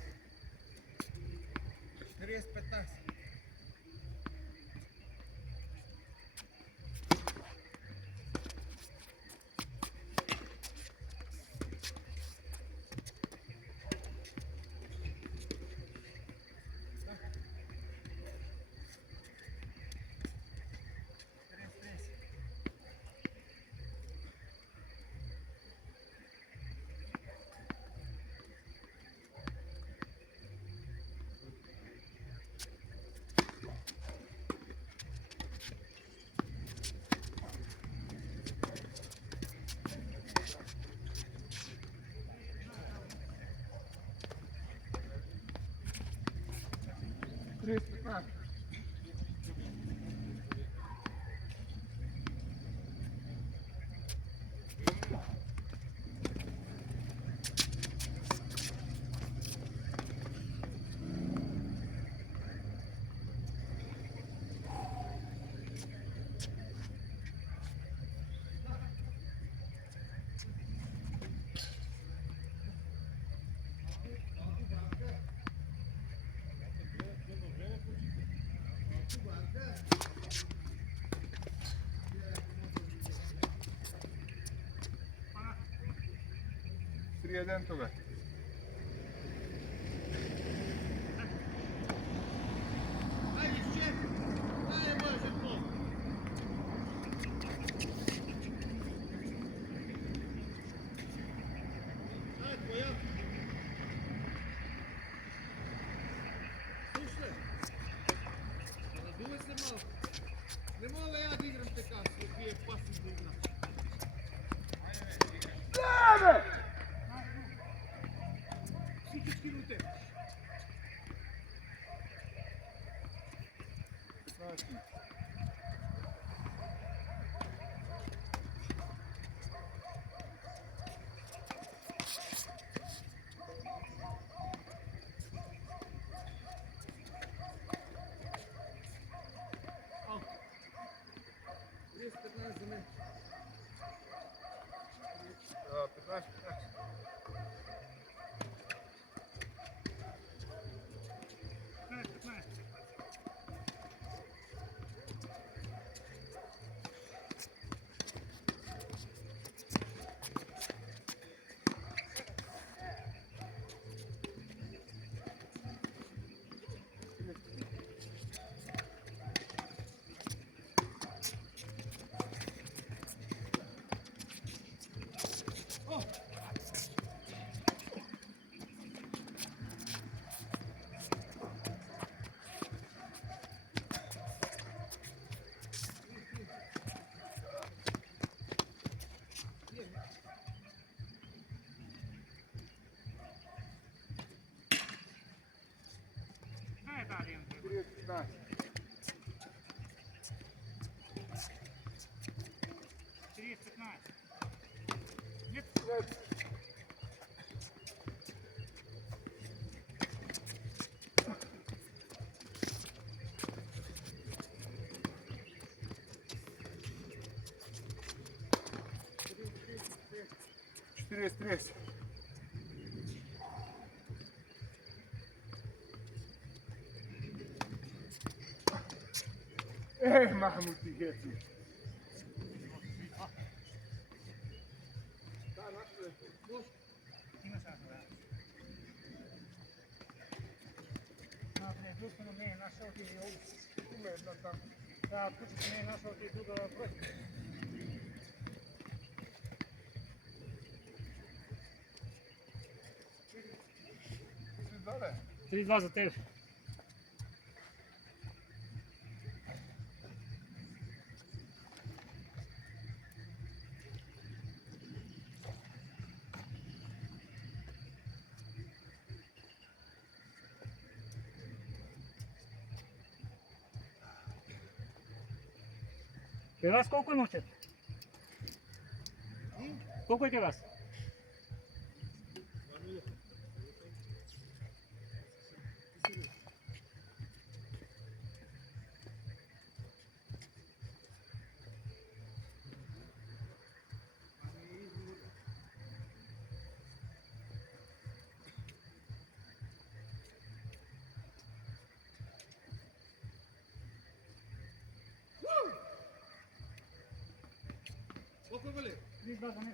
4:15. Jedan toga. Ne mogu ja da igram te kasne, dvije pasne da igram. Psihički rute. Стресс. Mahmut diyeceksin. Единствено не е нашao ti da kućica ne je našao ti druga broj. 3-2 za tebe. При вас колко носят? Колко е при вас? Колко вали? 32 за мен.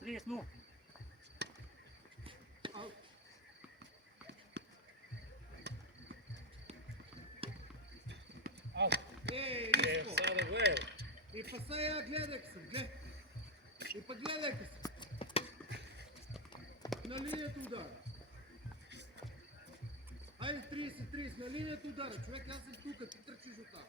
Трис, ну. Sada gledaj. I pa sad ja gledaj sam, gledaj. I pa gledaj se. Na linijetu udara. Ajde 30, na linijetu udara. Čovjek, ja sam tu kad ti trčiš u tamo.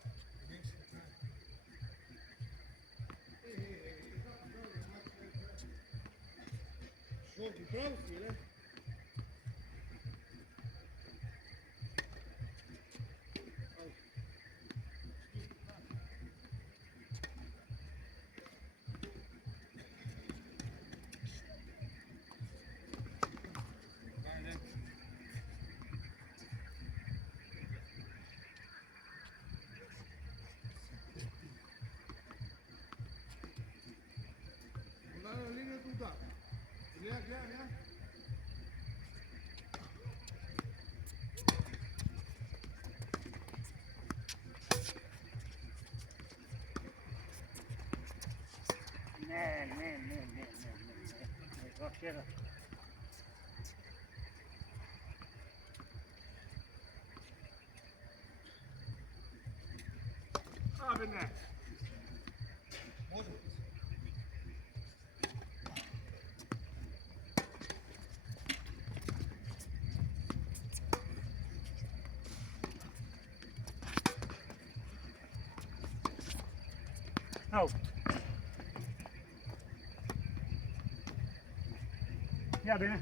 Šok, upravo si, ne? Na linijetu udara. Gledaj. Не. Вообще. Абе не. Ау. Ja, binnen.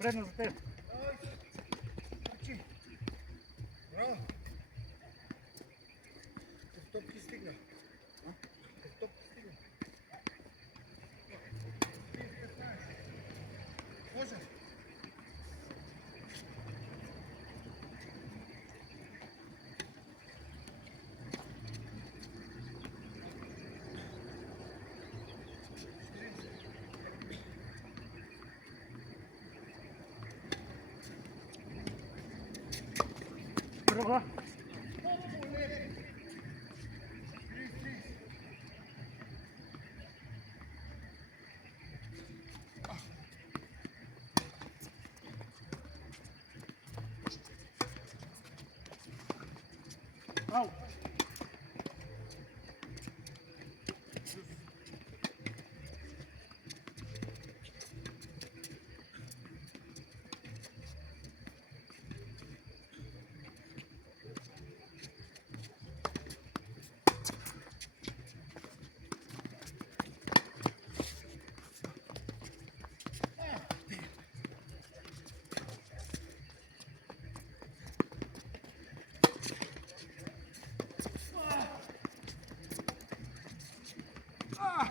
Предно за теб. Браво! Топки стигна. Топки стигна. Може? Друга. Ау. Аут.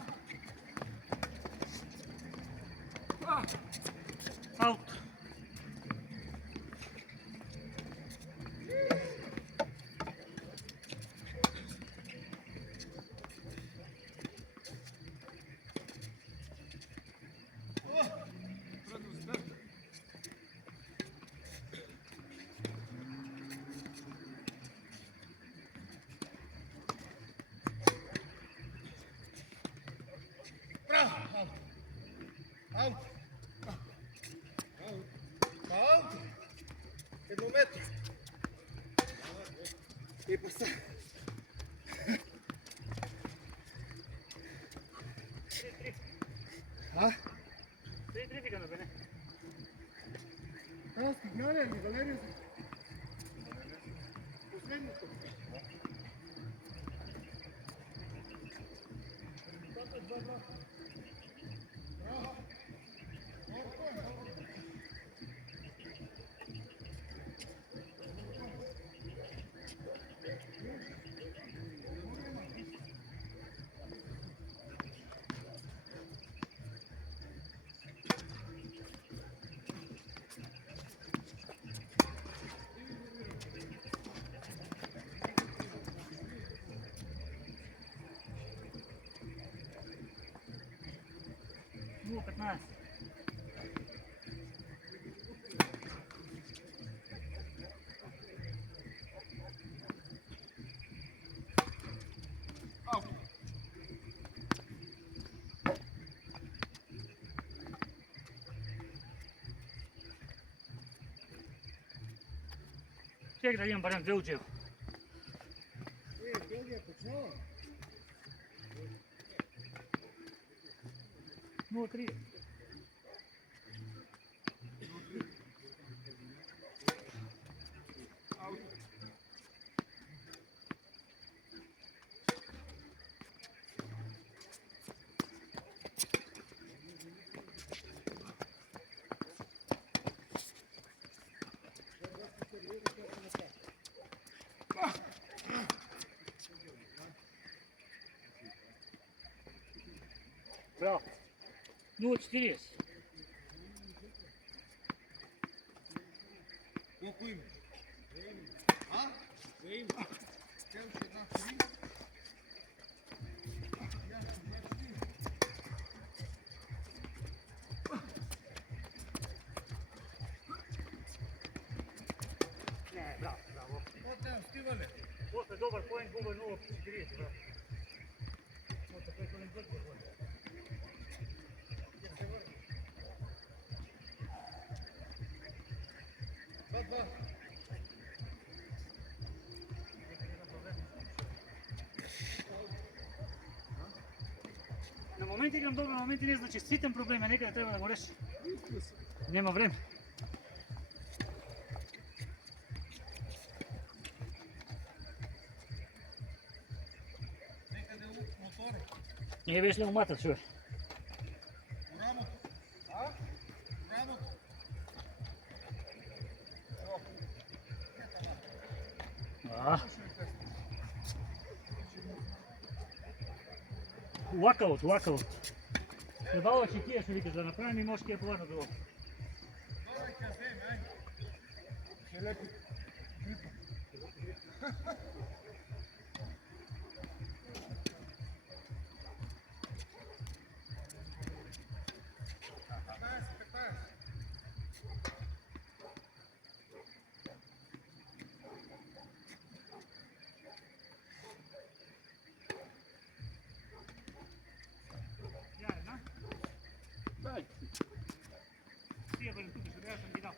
Еднометри. И паса. 3-3 викаме, бе, не. Там стигналя или Валерия? Последното. Ну, 15. Чекай да имам барем две учева. Белгия почнала. 0-3. Браво. 0-40. Колко има? А? Две има. Тя още една три. Не, браво, браво. От стивале. После добър поинт, губа 0-40, браво. После предходен път го поинт. Два. На моменти играм добро, на моменти не значи ситен проблем е, некъде трябва да го реши. Нема време. Некъде мотора. Не беше ли умата, чуе? Рамото. А? Рамото. Лакаут. Trebalo će kije što vikeš da napravim i možeš kije povrno drugo. Добре, къде, ай. Ще леко грипа. Ja, jedna. Daj. Sije budem tu, što ja sam ti dao.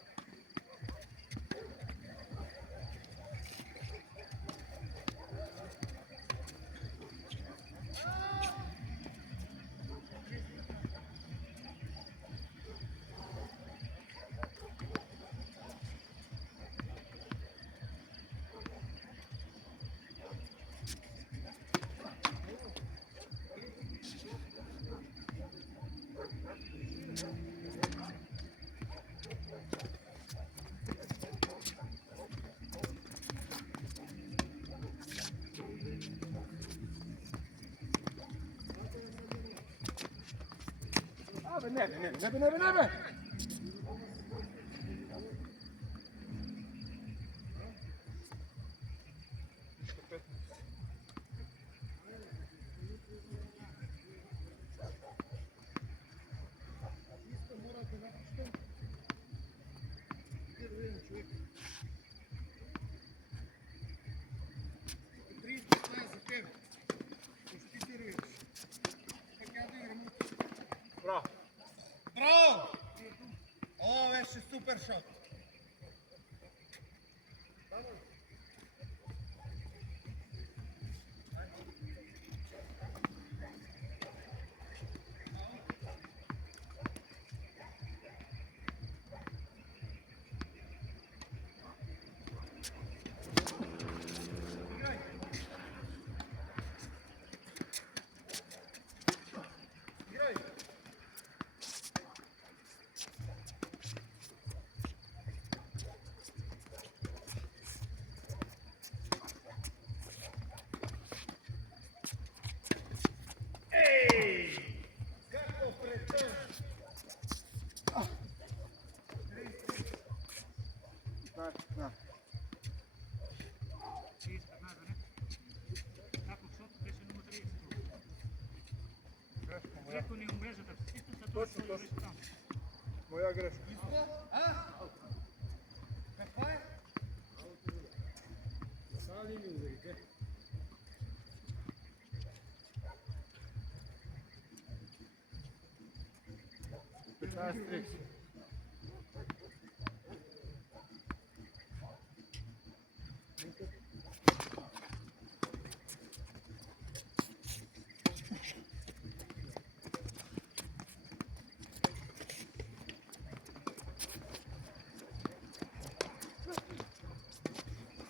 Не бе. Браво! Ovo беше супер шот. Ето ни умрежата, чисто са точно беше там. Моя грешка. Каква е?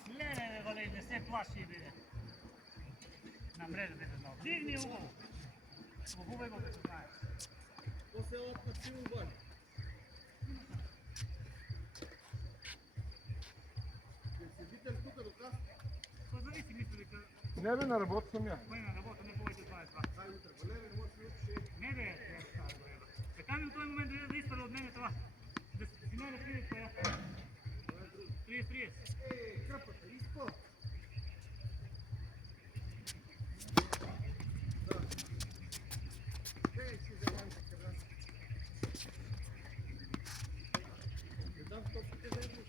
Леле, Валей, не се плаши, бе. На мрежата се знал. Дигни угол. Погубай го, като знаеш. То се лапна силу вън. Седител тук до каста. То зависи, мисля, дека Не бе, на работа съм я. кой на работа не повече от 22. Ай, утре, болеме, не може да научи. Не бе, така ми в този момент да изпада от мене това. Да си мене 30 пая. 30. Ей, крапата, изпо. Ей, си завам се къде. Не дам топите да идваш.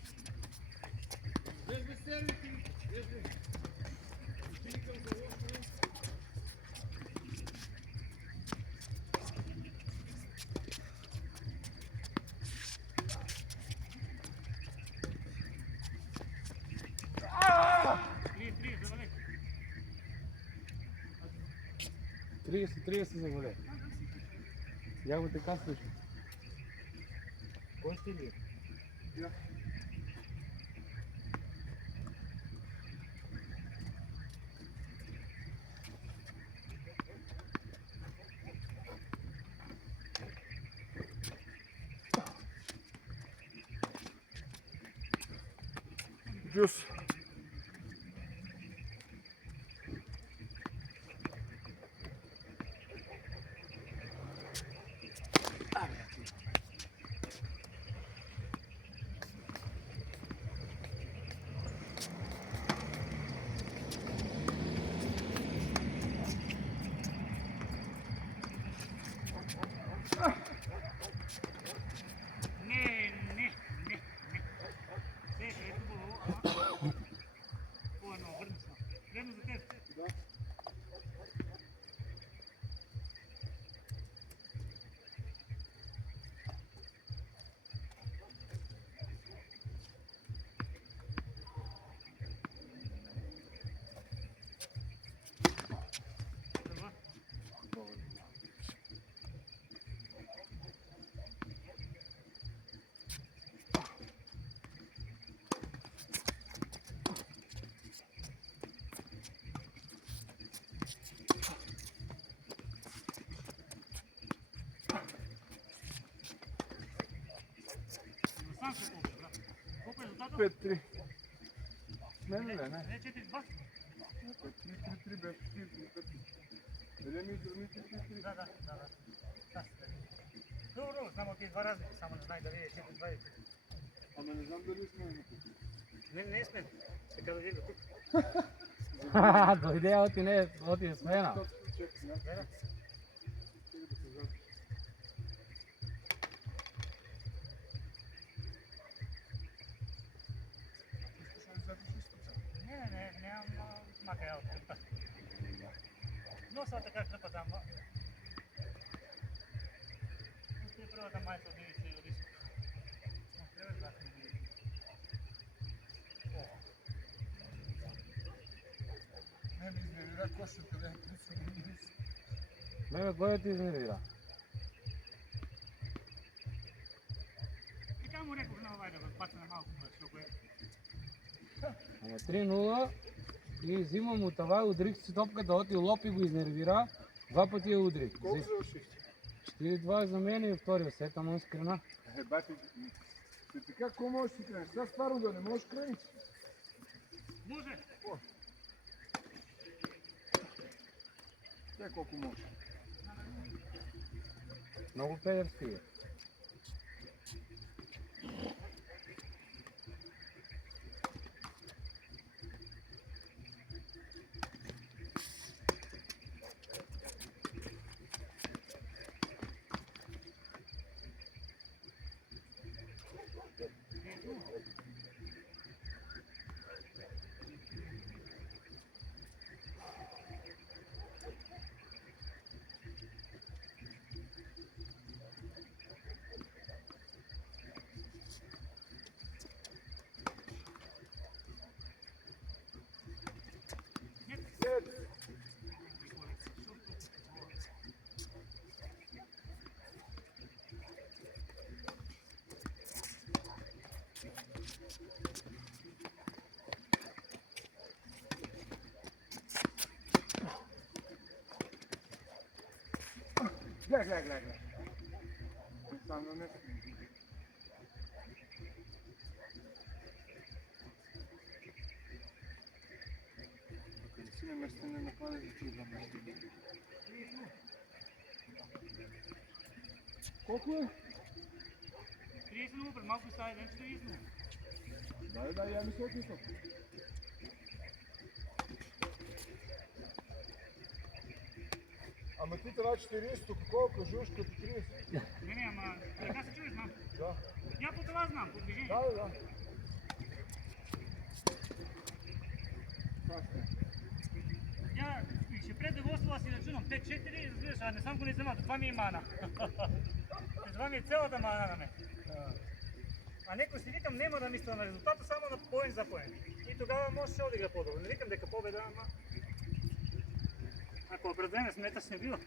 Вежби сервити, вежби. Отивикам за лошо не. Завалей. 30 завале. Я го така слышу. Кой сте ли? Плюс. Не. Се, ето го. По-едно, върни се. Време за теб. Това. Сам се колко, брат. Колко е резултата? 5-3. Не. Не, 4-2. 3-3 беше 45. Дали ми изравни 3-3? Да. Dobro, znamo ti dva razlike, samo ne znaj da vidješ 4-20. Ама не знам дали сме на кухня. Не сме. Така да видим тук. Дойде, оти е смена. Чакай, не? Гледа. Стига да се запише. Искаш ли запишеш тук? Нямам мака от тук. Носа така кръпа там. Ще първа да майка отиде си родиш. Трябва да се види. Не ми изненада кошата, да съм минус. Мене кой ти изнервира? Така му рекох на да го пацна малко, защото е. Ама 3-0 и взимам от това, удрих си топката, оти лопи го изнервира, два пъти я удрих. Колко завършихте? 4-2 за мен и втория сет, ама с крена. Бати, ти така, какво можеш да си кренеш? Сега старо да не можеш крениш. Може! Те колко можеш. Много педерски е. Гледай. Сам да не. Ако не си на место, не напада да ти да место. Колко е? 30 минути, пред малко става 40 минути. Да, я мисля, че съм. Ама ти това 40, какво кажеш като 30? Не, ама така се чуеш, знам. Да. Я по това знам, по движение. Да. Я ще пред да гостува си рачунам 5-4, разбираш, а не съм го не взема, това ми е мана. Това ми е цялата мана на мен. А некои си викам, нема да мисля на резултата, само на поен за поен. И тогава може да одигра по-добро. Не викам дека победа, ама... Ако пред време сметаш не бива.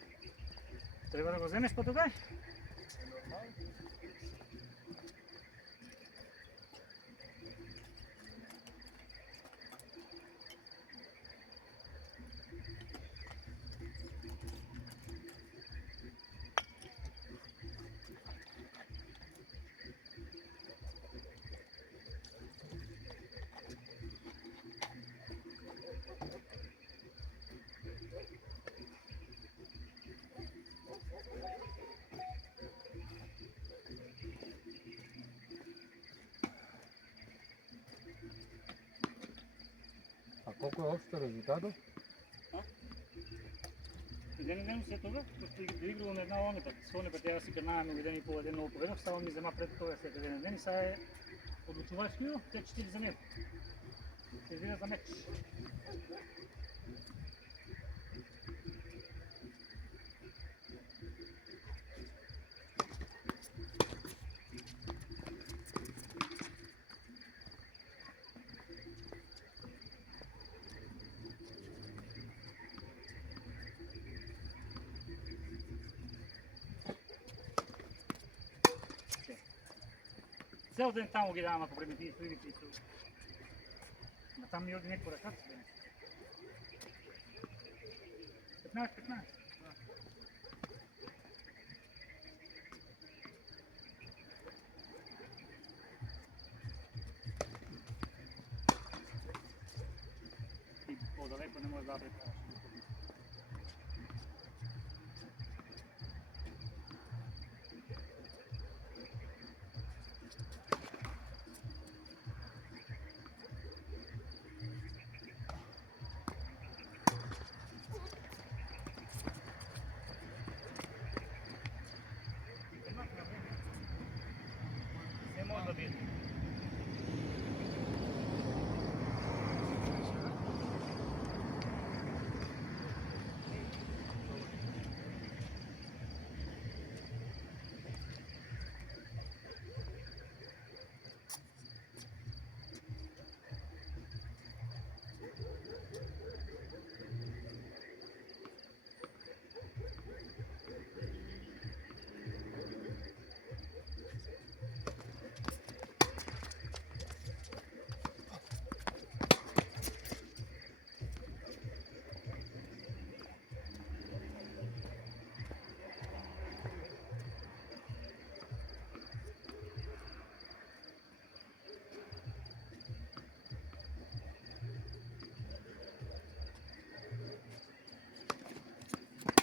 Трябва да го вземеш по тогава. А колко е общо резултатът? Един след това, доиграло на една оня път. С оня път я си кърнаваме години по един много поведох, само ми взема пред това след един ден и сега е отлучувач мил, те 4 за мен. Се извира за меч. Цял ден там ги давам, ако примитиви сливите и су. А там ми оди някакво ръката си. 15. И по-далеко не може да предпочне. bije.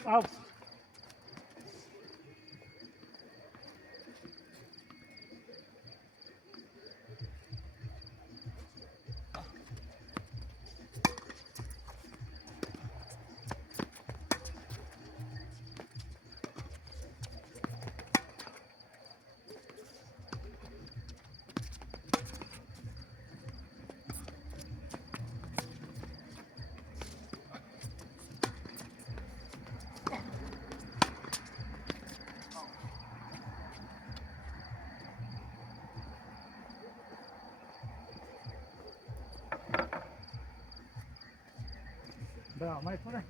Au! Bravo, mai pure.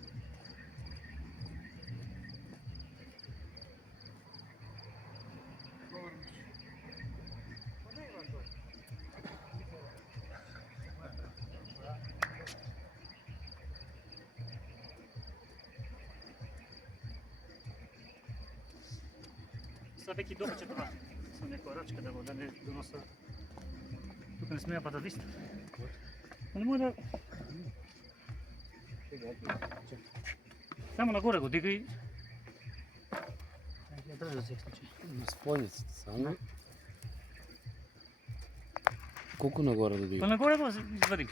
Sad neki domaće dva. Sam neko račka da ne donosa. Tukaj ne smije pa da vista. Ne mora... Samo na gore go digaj. Ja drža za slučaj. На спойницата само. Колко нагоре да Pa дига? na gore go izvadi.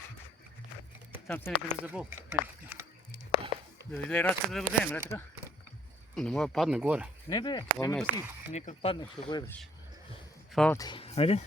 Там се некъде забол. Да излезе раčka да го вземем, така? Не може да падне горе. Не бе, Това няма да место. ти. Некак падне, ще го ебеш. Фала ти. Айде.